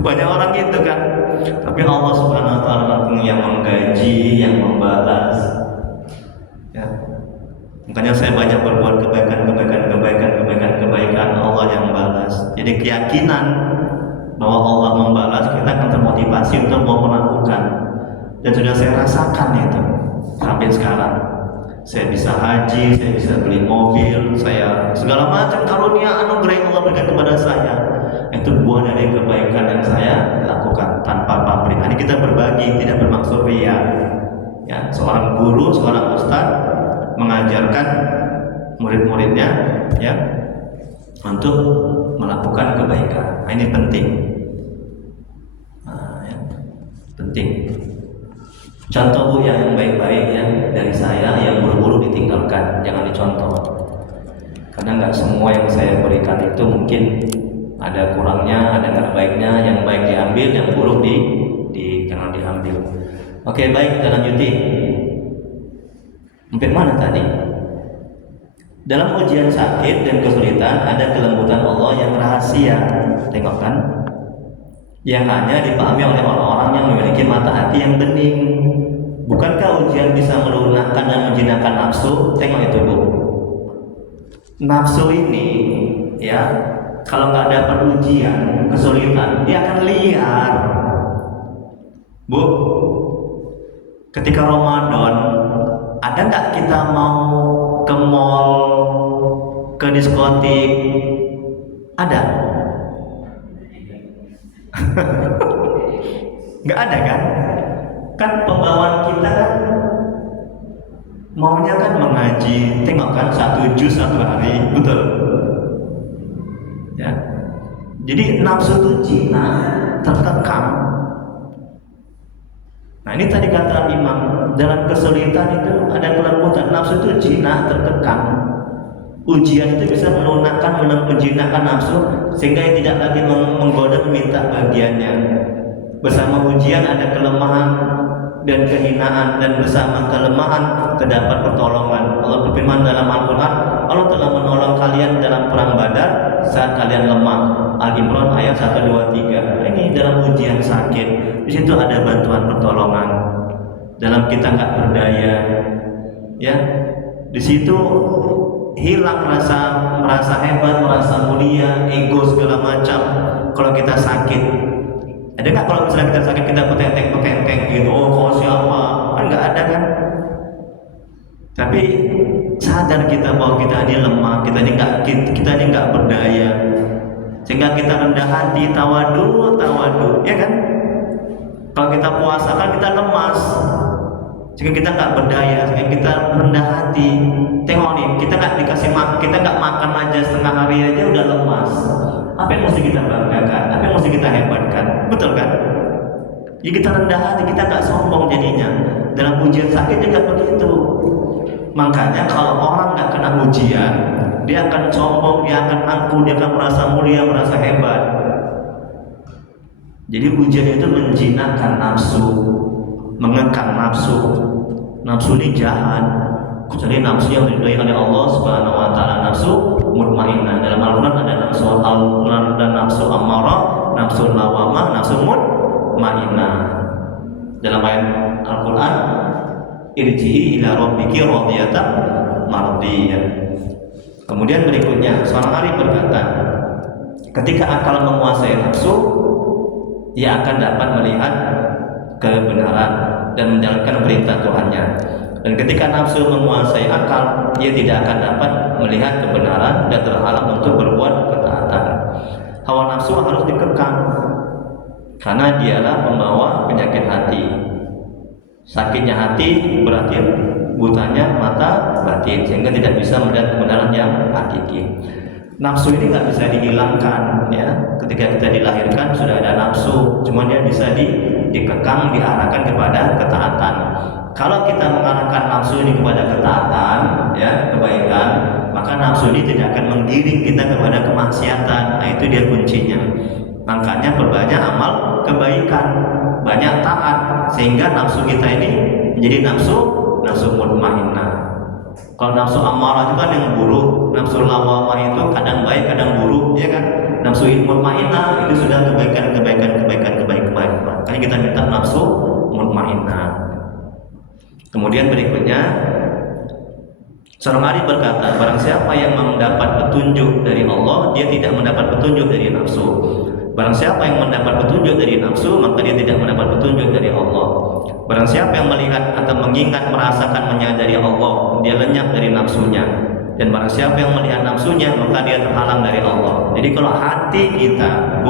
Banyak orang gitu kan. Tapi Allah Subhanahu wa taala yang menggaji, yang membalas. Ya. Makanya saya banyak berbuat kebaikan, Allah yang balas. Jadi keyakinan bahwa Allah membalas, kita akan termotivasi untuk mau melakukan. Dan sudah saya rasakan itu sampai sekarang. Saya bisa haji, saya bisa beli mobil, saya segala macam karunia anugerah yang Allah berikan kepada saya. Itu buah dari kebaikan yang saya lakukan tanpa pamrih. Ini kita berbagi, tidak bermaksud ria. Ya, seorang guru, seorang ustaz mengajarkan murid-muridnya ya untuk melakukan kebaikan. Nah, ini penting. Ya, penting. Contoh Bu yang baik-baik ya dari saya, yang buru-buru ditinggalkan, jangan dicontoh. Karena nggak semua yang saya berikan itu mungkin ada kurangnya, ada nggak baiknya. Yang baik diambil, yang buruk jangan diambil. Oke, baik, kita lanjuti. Sampai mana tadi? Dalam ujian sakit dan kesulitan ada kelembutan Allah yang rahasia. Tengok kan? Yang hanya dipahami oleh orang-orang yang memiliki mata hati yang bening. Bukankah ujian bisa melunakkan dan menjinakkan nafsu? Tengok itu Bu. Nafsu ini ya, kalau nggak dapat ujian, kesulitan, dia akan liar. Bu, ketika Ramadan, ada nggak kita mau ke mall, ke diskotik? Ada? Nggak ada kan? Kan pembawaan kita kan maunya kan mengaji. Tengok kan, 1 juz 1 hari, betul? Ya. Jadi nafsu itu jina, terkekang. Nah ini tadi kata Imam, dalam kesulitan itu ada kelembutan. Nafsu itu jina, terkekang. Ujian itu bisa melunakkan, menjinakkan nafsu sehingga tidak lagi menggoda meminta bagiannya. Bersama ujian ada kelemahan dan kehinaan, dan bersama kelemahan terdapat pertolongan. Allah berfirman dalam Al-Quran, Allah telah menolong kalian dalam perang Badar saat kalian lemah. Al-Imran ayat 1, 2, 3. Ini dalam ujian sakit, di situ ada bantuan pertolongan. Dalam kita nggak berdaya, ya, di situ hilang merasa hebat, merasa mulia, ego segala macam. Kalau kita sakit, ada nggak kalau misalnya kita sakit kita petenteng gitu, oh kau siapa? Kan nggak ada kan? Tapi sadar kita bahwa kita ini lemah, kita ini nggak berdaya, sehingga kita rendah hati, tawadu, ya kan? Kalau kita puasa kan kita lemas, sehingga kita nggak berdaya, sehingga kita rendah hati. Tengok nih, kita nggak makan aja setengah hari aja udah lemas. Apa yang mesti kita banggakan? Apa yang mesti kita hebatkan? Betul kan? Ya kita rendah hati, kita nggak sombong jadinya. Dalam ujian sakit juga begitu. Makanya kalau orang nggak kena ujian, dia akan sombong, dia akan angkuh, dia akan merasa mulia, merasa hebat. Jadi ujian itu menjinakkan nafsu, mengekang nafsu. Nafsu ini jahat, kecuali nafsu yang diridhoi oleh Allah Subhanahu wa taala, nafsu mutmainnah. Dalam Al-Qur'an ada nafsu al-quran dan nafsu ammarah, nafsu lawamah, nafsu mutmainnah. Dalam ayat Al-Qur'an, irji'i ila rabbiki radiyatan mardiyah. Kemudian berikutnya, seorang alim berkata, ketika akal menguasai nafsu, ia akan dapat melihat kebenaran dan menjalankan perintah Tuhannya. Dan ketika nafsu menguasai akal, ia tidak akan dapat melihat kebenaran dan terhalang untuk berbuat ketaatan. Hawa nafsu harus dikekang, karena dialah pembawa penyakit hati. Sakitnya hati berarti butanya mata batin, sehingga tidak bisa melihat kebenaran yang hakiki. Nafsu ini nggak bisa dihilangkan, ya. Ketika kita dilahirkan sudah ada nafsu, cuma dia bisa dikekang, diarahkan kepada ketaatan. Kalau kita mengarahkan nafsu ini kepada ketaatan, ya, kebaikan, maka nafsu ini tidak akan menggiring kita kepada kemaksiatan. Nah, itu dia kuncinya. Makanya perbanyak amal kebaikan, banyak taat, sehingga nafsu kita ini menjadi nafsu mutmainnah. Kalau nafsu amarah itu kan yang buruk, nafsu lawamah itu kadang baik, kadang buruk, ya kan? Nafsu mutmainnah itu sudah kebaikan. Makanya kita minta nafsu mutmainnah. Kemudian berikutnya, Seorang arif berkata, barang siapa yang mendapat petunjuk dari Allah, dia tidak mendapat petunjuk dari nafsu. Barang siapa yang mendapat petunjuk dari nafsu, maka dia tidak mendapat petunjuk dari Allah. Barang siapa yang melihat atau mengingat, merasakan, menyadari Allah, dia lenyap dari nafsunya. Dan barang siapa yang melihat nafsunya, maka dia terhalang dari Allah. Jadi kalau hati kita,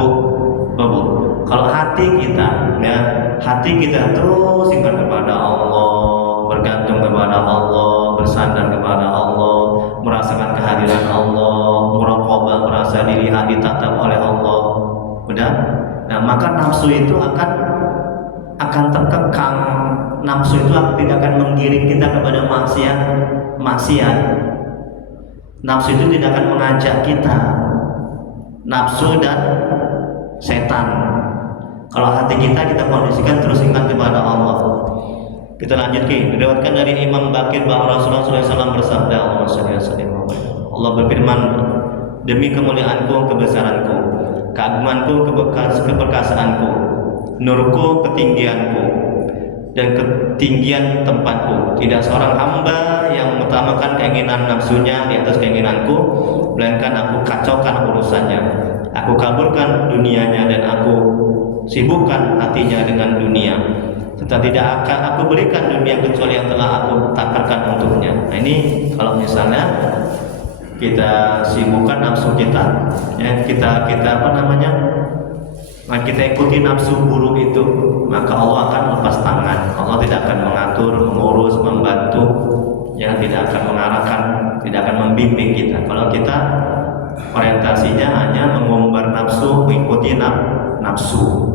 kalau hati kita, ya, hati kita terus ingat kepada Allah, bergantung kepada Allah, bersandar kepada Allah, merasakan kehadiran Allah, muraqabah, merasa dilihat, ditatap oleh Allah. Udah? Nah, maka nafsu itu akan terkekang. Nafsu itu tidak akan menggiring kita kepada maksiat. Nafsu itu tidak akan mengajak kita. Nafsu dan setan. Kalau hati kita kondisikan terus ingat kepada Allah. Kita lanjut ke, diriwayatkan dari Imam Bakir bahwa Rasulullah SAW bersabda, Allah berfirman, demi kemuliaanku, kebesaranku, keagunganku, keperkasaanku, nurku, ketinggianku, dan ketinggian tempatku, tidak seorang hamba yang mengutamakan keinginan nafsunya di atas keinginanku, melainkan aku kacaukan urusannya, aku kabulkan dunianya, dan aku sibukkan hatinya dengan dunia, serta tidak akan aku berikan dunia kecuali yang telah aku takarkan untuknya. Nah, ini kalau misalnya kita sibukkan nafsu kita, ya, kita kita ikuti nafsu buruk itu, maka Allah akan lepas tangan. Allah tidak akan mengatur, mengurus, membantu, ya, tidak akan mengarahkan, tidak akan membimbing kita. Kalau kita orientasinya hanya mengumbar nafsu, mengikuti nafsu.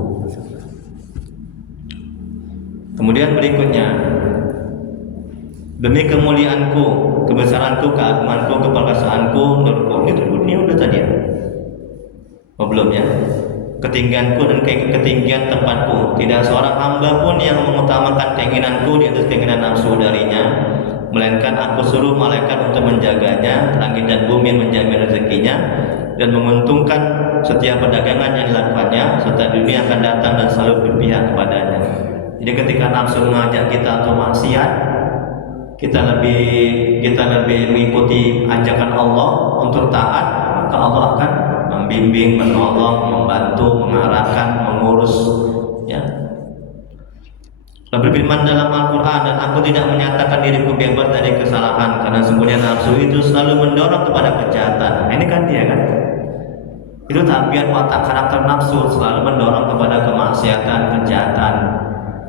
Kemudian berikutnya, demi kemuliaanku, kebesaranku, keagunganku, keperkasaanku, nurku. Ini udah tadi ya? Oh, belum ya? Ketinggianku dan ketinggian tempatku, tidak seorang hamba pun yang mengutamakan keinginanku di atas keinginan nafsu darinya, melainkan aku suruh malaikat untuk menjaganya, langit dan bumi menjamin rezekinya, dan menguntungkan setiap perdagangan yang dilakukannya, serta dunia akan datang dan selalu berpihak kepadanya. Jadi ketika nafsu mengajak kita untuk maksiat, kita lebih mengikuti ajakan Allah untuk taat, maka Allah akan membimbing, menolong, membantu, mengarahkan, mengurus, ya. Allah berfirman dalam Al-Quran, dan aku tidak menyatakan diriku bebas dari kesalahan, karena sesungguhnya nafsu itu selalu mendorong kepada kejahatan. Nah, ini kan dia kan, itu tabiat watak karakter nafsu, selalu mendorong kepada kemaksiatan, kejahatan,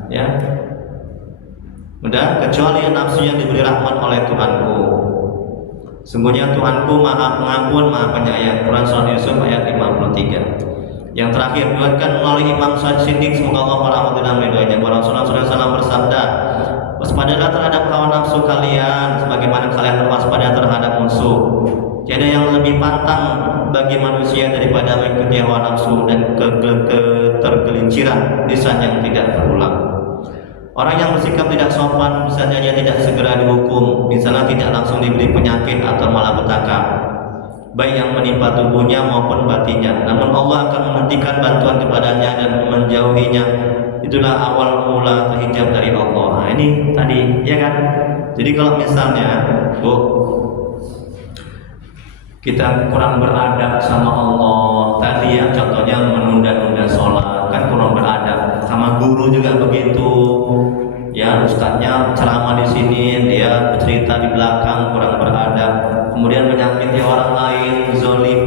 ya. Udah, kecuali nafsu yang diberi rahmat oleh Tuhanku. Sungguhnya Tuhanku Maha Pengampun, Maha Penyayang. Quran Surah Yusuf ayat 53. Yang terakhir diriwayatkan melalui Imam Sa'id Siddiq, semoga Allah merahmati dan meridhoinya, bahwa Rasulullah SAW bersabda, waspadalah terhadap hawa nafsu kalian sebagaimana kalian berwaspada terhadap musuh. Tiada yang lebih pantang bagi manusia daripada mengikuti hawa nafsu dan ketergelinciran lisan yang tidak berulang. Orang yang bersikap tidak sopan bisa saja tidak segera dihukum, misalnya tidak langsung diberi penyakit atau malapetaka, baik yang menimpa tubuhnya maupun batinnya. Namun Allah akan menghentikan bantuan kepadanya dan menjauhinya. Itulah awal mula terhijab dari Allah. Nah, ini tadi, ya kan? Jadi kalau misalnya, kita kurang beradab sama Allah, tadi ya contohnya menunda-nunda sholat, kan kurang beradab. Sama guru juga begitu, ya, ustadznya ceramah di sini, dia bercerita di belakang, kurang beradab, kemudian menyakiti orang lain, zalim.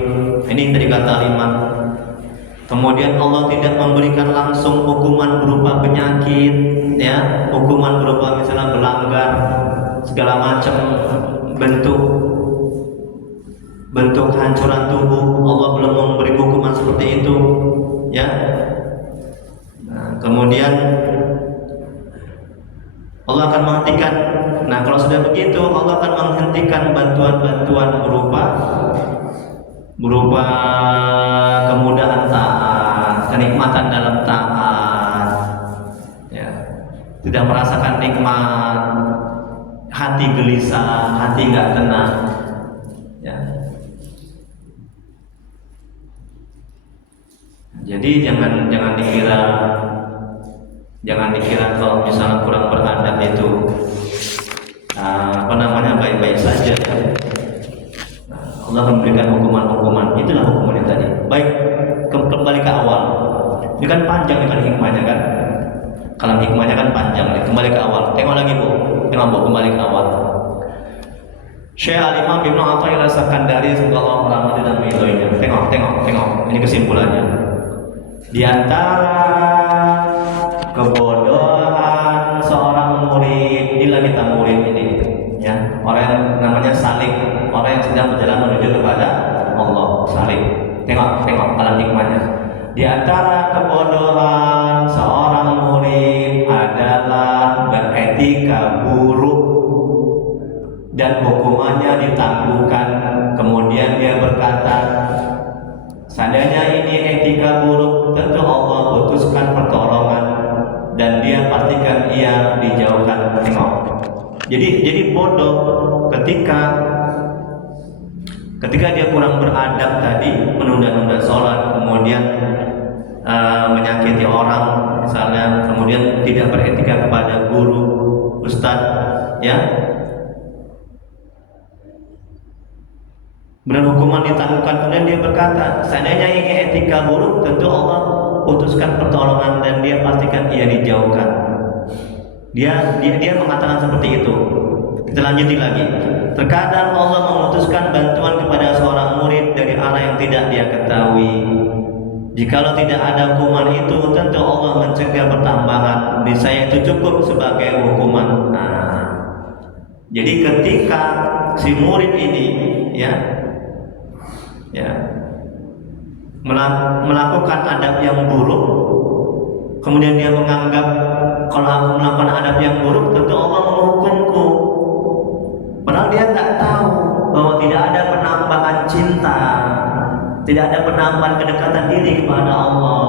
Ini dari kata 5. Kemudian Allah tidak memberikan langsung hukuman berupa penyakit, ya, hukuman berupa misalnya melanggar segala macam bentuk hancuran tubuh. Allah belum memberi hukuman seperti itu, ya. Nah, kemudian Allah akan menghentikan. Nah, kalau sudah begitu, Allah akan menghentikan bantuan-bantuan berupa kemudahan taat, kenikmatan dalam taat, ya. Tidak merasakan nikmat, hati gelisah, hati nggak tenang, ya. Jadi jangan dikira kalau misalnya kurang beradab itu baik-baik saja. Allah memberikan hukuman-hukuman, itulah hukumannya tadi. Baik, kembali ke awal. Ini kan panjang kan hikmahnya kan. Kalau hikmahnya kan panjang nih. Kembali ke awal. Tengok lagi Bu. Tengok Bu, kembali ke awal. Syekh Al-Imam Ibnu Athaillah As-Sakandari semoga Allah merahmati dan meridhoinya. Tengok. Ini kesimpulannya. Di antara kebodohan seorang murid, inilah kita murid ini, ya. Orang yang namanya salik, orang yang sedang berjalan menuju kepada Allah, salik. Tengok dalam hikmahnya. Di antara kebodohan seorang murid adalah beretika buruk dan hukumannya ditangguhkan. Kemudian dia berkata, seandainya ini etika buruk, tentu Allah putuskan pertolongan dan dia pastikan ia dijauhkan. Tengok. Jadi bodoh ketika dia kurang beradab tadi, menunda-nunda sholat, kemudian menyakiti orang misalnya, kemudian tidak beretika kepada guru, ustadz, ya. Benar hukuman ditangguhkan, kemudian dia berkata, seandainya ini etika buruk, tentu Allah putuskan pertolongan dan dia pastikan ia dijauhkan. Dia mengatakan seperti itu. Kita lanjuti lagi. Terkadang Allah memutuskan bantuan kepada seorang murid dari arah yang tidak dia ketahui. Jikalau tidak ada hukuman itu, tentu Allah mencegah pertambahan. Niscaya itu cukup sebagai hukuman. Jadi ketika si murid ini, ya, melakukan adab yang buruk, kemudian dia menganggap kalau aku melakukan adab yang buruk, tentu Allah menghukumku. Padahal dia tak tahu bahwa tidak ada penambahan cinta, tidak ada penambahan kedekatan diri kepada Allah,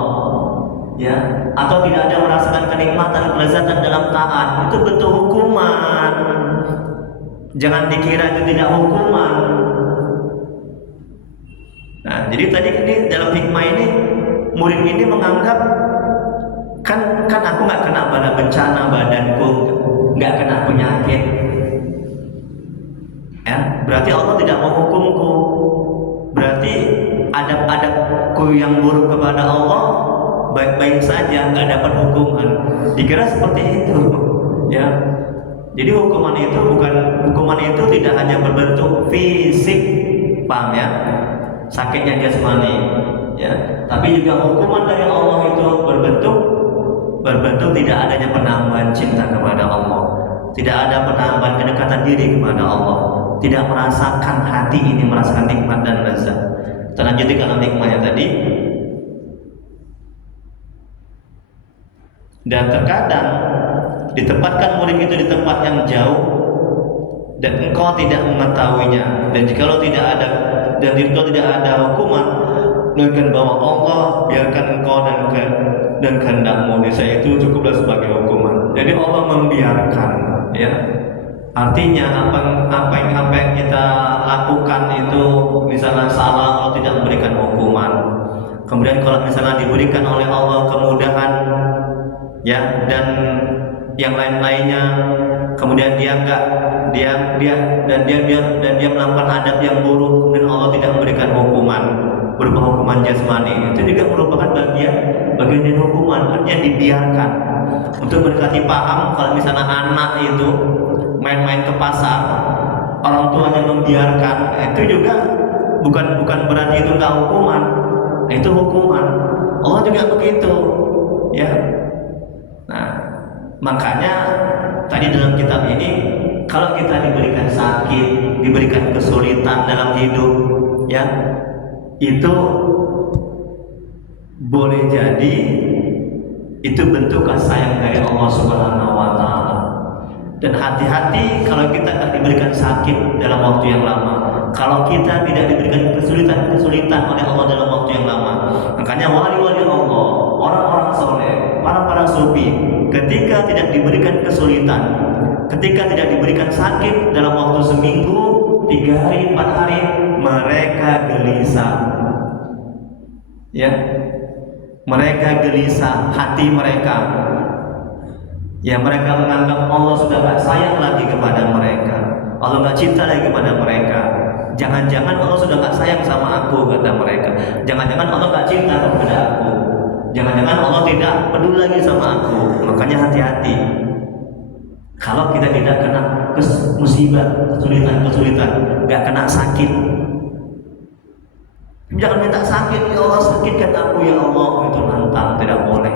ya, atau tidak ada merasakan kenikmatan, kelezatan dalam taat. Itu betul hukuman. Jangan dikira itu tidak hukuman. Nah, jadi tadi ini dalam hikmah ini murid ini menganggap kan aku nggak kena bala bencana, badanku nggak kena penyakit, ya, berarti Allah tidak menghukumku, berarti adab-adabku yang buruk kepada Allah baik-baik saja, nggak dapat hukuman. Dikira seperti itu, ya. Jadi hukuman itu tidak hanya berbentuk fisik, paham ya? Sakitnya jasmani, ya, tapi juga hukuman dari Allah itu berbentuk tidak adanya penambahan cinta kepada Allah, tidak ada penambahan kedekatan diri kepada Allah, tidak merasakan hati ini merasakan nikmat dan lezat. Kita lanjutkan dalam nikmatnya tadi. Dan terkadang ditempatkan murid itu di tempat yang jauh dan engkau tidak mengetahuinya, dan jikalau tidak ada hukuman, dengan bahwa Allah biarkan engkau dan kehendakmu, niscaya itu cukuplah sebagai hukuman. Jadi Allah membiarkan, ya. Artinya apa yang kita lakukan itu misalnya salah, Allah tidak memberikan hukuman. Kemudian kalau misalnya diberikan oleh Allah kemudahan, ya, dan yang lain-lainnya, kemudian dia melakukan adab yang buruk, kemudian Allah tidak memberikan hukuman berupa hukuman jasmani, itu juga merupakan bagian dari hukuman. Artinya dibiarkan. Untuk mendekati paham, kalau misalnya anak itu main-main ke pasar, orang tuanya membiarkan, itu juga bukan berarti itu enggak hukuman, itu hukuman. Allah juga begitu, ya. Nah, makanya tadi dalam kitab ini, kalau kita diberikan sakit, diberikan kesulitan dalam hidup, ya, itu boleh jadi itu bentuk kasih sayang dari Allah Subhanahu wa Ta'ala. Dan hati-hati kalau kita tidak diberikan sakit dalam waktu yang lama, kalau kita tidak diberikan kesulitan oleh Allah dalam waktu yang lama. Makanya wali-wali Allah, orang-orang soleh, para sufi, ketika tidak diberikan kesulitan, ketika tidak diberikan sakit dalam waktu seminggu, 3 hari, 4 hari, mereka gelisah, ya, mereka gelisah, hati mereka, Ya, mereka menganggap Allah sudah gak sayang lagi kepada mereka, Allah gak cinta lagi kepada mereka. Jangan-jangan Allah sudah gak sayang sama aku, kata mereka. Jangan-jangan Allah gak cinta kepada aku. Jangan-jangan Allah tidak peduli lagi sama aku. Makanya hati-hati. Kalau kita tidak kena musibah, kesulitan, gak kena sakit. Jangan minta sakit, ya Allah sakitkan aku ya Allah. Itu nantang, tidak boleh.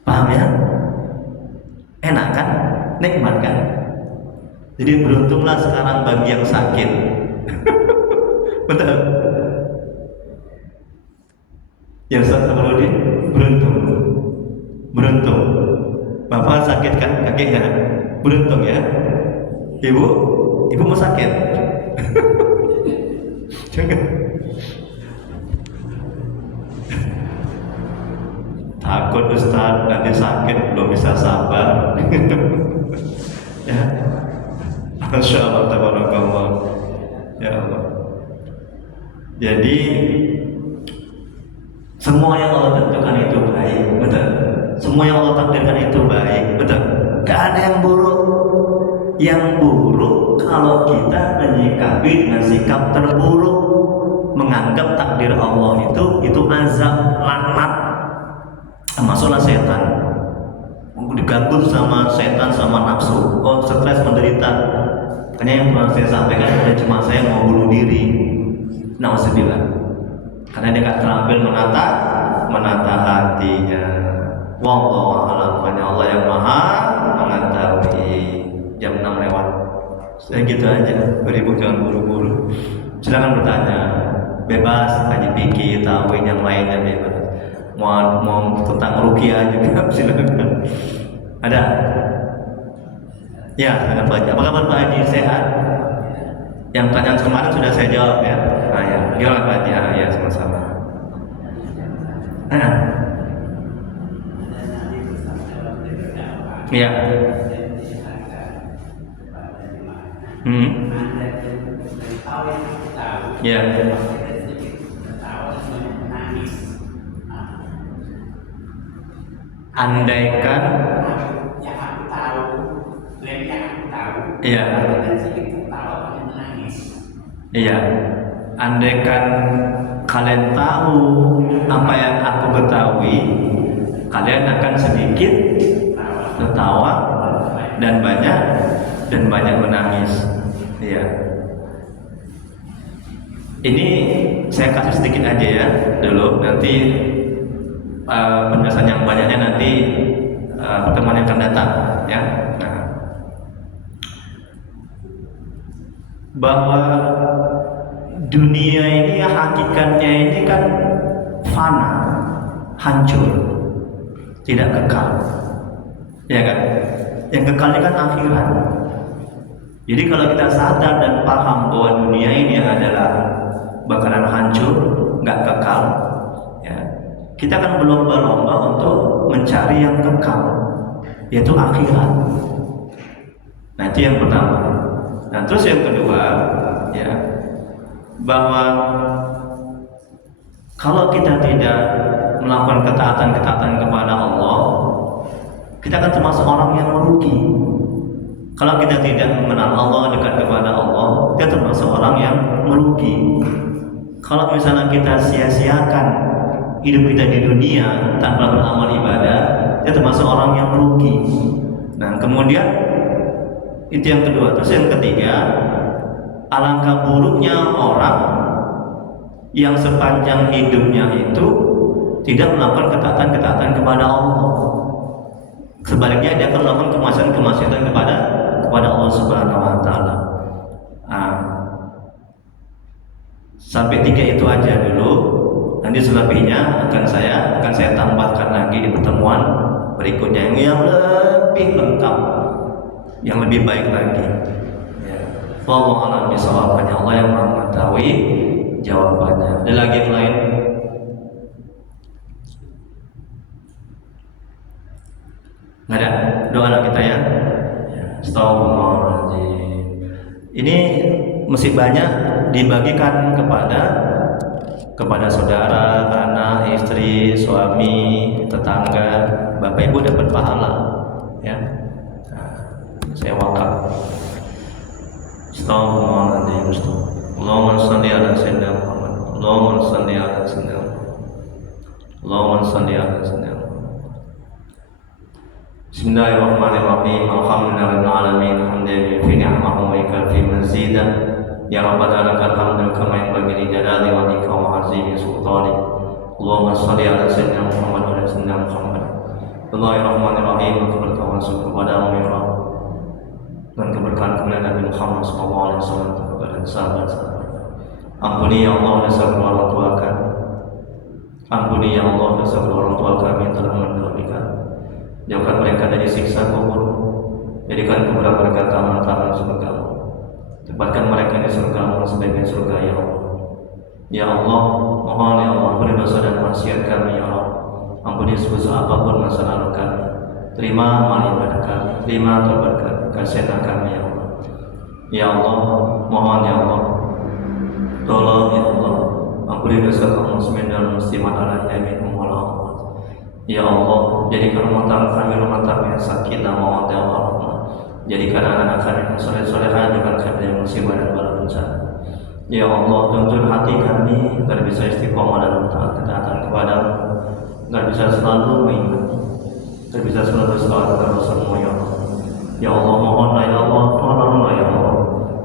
Paham ya? Enak kan? Nikmat kan? Jadi beruntunglah sekarang bagi yang sakit. Betul? Yang Ustaz Sabarudin beruntung. Bapak sakit kan kakinya? Beruntung ya. Ibu mau sakit? Jangan. Takut Ustaz nanti sakit belum bisa sabar. Ya. Masya Allah, tabarakallah. Ya Allah. Jadi semua yang Allah tentukan itu baik, betul. Semua yang Allah takdirkan itu baik, betul. Gak ada yang buruk. Yang buruk kalau kita menyikapi dengan sikap terburuk, menganggap takdir Allah itu azab, laknat. Masuklah setan, diganggu sama setan, sama nafsu, stres, menderita. Makanya yang pernah saya sampaikan ada cuma saya mau bunuh diri, na'udzubillah, karena dia gak terampil menata hatinya. Wallahu a'lam, hanya Allah yang maha mengetahui. Jam 6 lewat. Saya gitu aja, beribu jangan buru-buru. Silakan bertanya, bebas, tanya pikir, tahu yang lainnya bebas. Mau tentang ruqyah juga silakan. Ada? Ya, silakan baca. Apa kabar Pak Haji? Sehat? Yang pertanyaan kemarin sudah saya jawab ya. Nah, ya, gimana Pak Haji? Ya, sama-sama. Ya. Ya. Andaikan yang aku tahu, yang aku tahu, iya, iya, andaikan kalian tahu apa yang aku ketahui, kalian akan sedikit tertawa dan banyak menangis. Iya. Ini saya kasih sedikit aja ya dulu, nanti penjelasan yang banyaknya nanti pertemuan yang akan datang ya. Nah, bahwa dunia ini hakikatnya ini kan fana, hancur, tidak kekal, ya kan? Yang kekal ini kan akhirat. Jadi kalau kita sadar dan paham bahwa dunia ini adalah bakalan hancur, nggak kekal, ya, kita akan berlomba-lomba untuk mencari yang kekal, yaitu akhirat. Nah, itu yang pertama. Nah, terus yang kedua, ya, bahwa kalau kita tidak melakukan ketaatan kepada Allah, kita akan termasuk orang yang merugi. Kalau kita tidak mengenal Allah, dekat kepada Allah, kita termasuk orang yang merugi. Kalau misalnya kita sia-siakan hidup kita di dunia tanpa beramal ibadah, kita termasuk orang yang merugi. Nah, kemudian itu yang kedua. Terus yang ketiga, alangkah buruknya orang yang sepanjang hidupnya itu tidak melakukan ketaatan kepada Allah. Sebaliknya dia akan melakukan kemaksiatan kepada Allah Subhanahu wa taala. Nah, sampai 3 itu aja dulu. Nanti selebihnya akan saya tambahkan lagi di pertemuan berikutnya yang lebih lengkap, yang lebih baik lagi. Ya. Wallahu a'lam bishawab, hanya Allah yang mengetahui jawabannya. Ada lagi yang lain? Nggak ada? Doa anak kita ya. Astagfirullahaladzim. Ini mesti banyak dibagikan kepada saudara, anak, istri, suami, tetangga, bapak Bapak Ibu dapat pahala, ya. Nah, saya wakaf. Astagfirullahaladzim. Allahumma shalli ala sayyidina Muhammad. Allahumma shalli ala sayyidina Muhammad. Allahumma shalli ala sayyidina Muhammad. Bismillahirrahmanirrahim. Alhamdulillahirabbil alamin. Hamdan fi ni'amahu wa yakfi mazidan. Ya Rabbana lakal hamdu kama yanbaghi li jalali wajhika wa 'azimi sultanik. Allahumma shalli ala sayyidina Muhammad wa ala sayyidina Muhammad. Bismillahirrahmanirrahim. Bertawassul kepada Allah dan keberkahan kepada Nabi Muhammad SAW kepada sahabat-sahabatnya. Ampuni ya Allah dosa kedua orang tua kami. Ampuni ya Allah dosa kedua orang tua kami yang telah mendahului kami. Jauhkan mereka dari siksa kubur. Jadikan kuburan mereka taman-taman surga-Mu. Tempatkan mereka di surga-Mu sebagai surga ya Allah. Ya Allah, mohon ya Allah ampuni dosa dan maksiat kami ya Allah. Ampuni sebesar apapun masa lalu kami. Terima amal ibadah kami, terima taubat kami, kasihlah kami ya Allah. Ya Allah, mohon ya Allah, tolong ya Allah, ampuni dosa kaum muslimin dan muslimat ala yaminum wal amwat. Ya Allah, jadikan rumah tangga kami rumah tangga yang sakinah mawaddah warahmah. Jadikan anak-anak kami yang soleh-solehah dengan kami yang musibah dan bala bencana. Ya Allah, tuntun hati kami agar bisa istiqomah dalam taat-taatan kepada-Mu, agar bisa selalu mengingat, agar bisa selalu selawat kepada Rasul-Mu ya Allah. Ya Allah, mohonlah ya Allah, tolonglah ya Allah.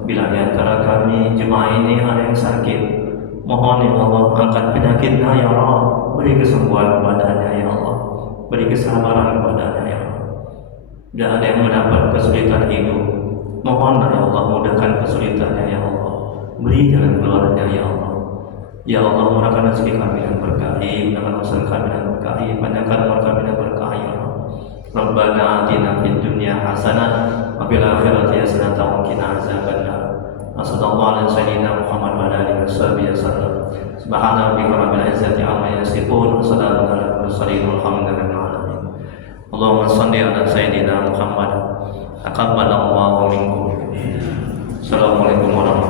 Bila di antara kami jemaah ini ada yang sakit, mohon ya Allah angkat penyakitnya ya Allah, beri kesembuhan kepadanya ya Allah, beri kesabaran kepadanya ya Allah. Bila ada yang mendapat kesulitan hidup, mohonlah ya Allah mudahkan kesulitannya ya Allah, beri jalan keluarnya ya Allah. Ya Allah, murahkan rezeki kami yang berkahi, mudahkan usaha kami yang berkahi, panjangkan umur kami yang berkahi ya Allah. Rabbana atina fid dunya hasanah wa fil akhirati hasanah wa qina azabannar. Wassallallahu ala sayyidina Muhammad wa ala alihi wasallam. Subhana rabbika rabbil izzati amma yasifun wa salamun alal mursalin walhamdulillahi rabbil alamin. Allahumma shalli ala sayyidina Muhammad. Taqabbalallahu minkum. Assalamualaikum warahmatullahi wabarakatuh.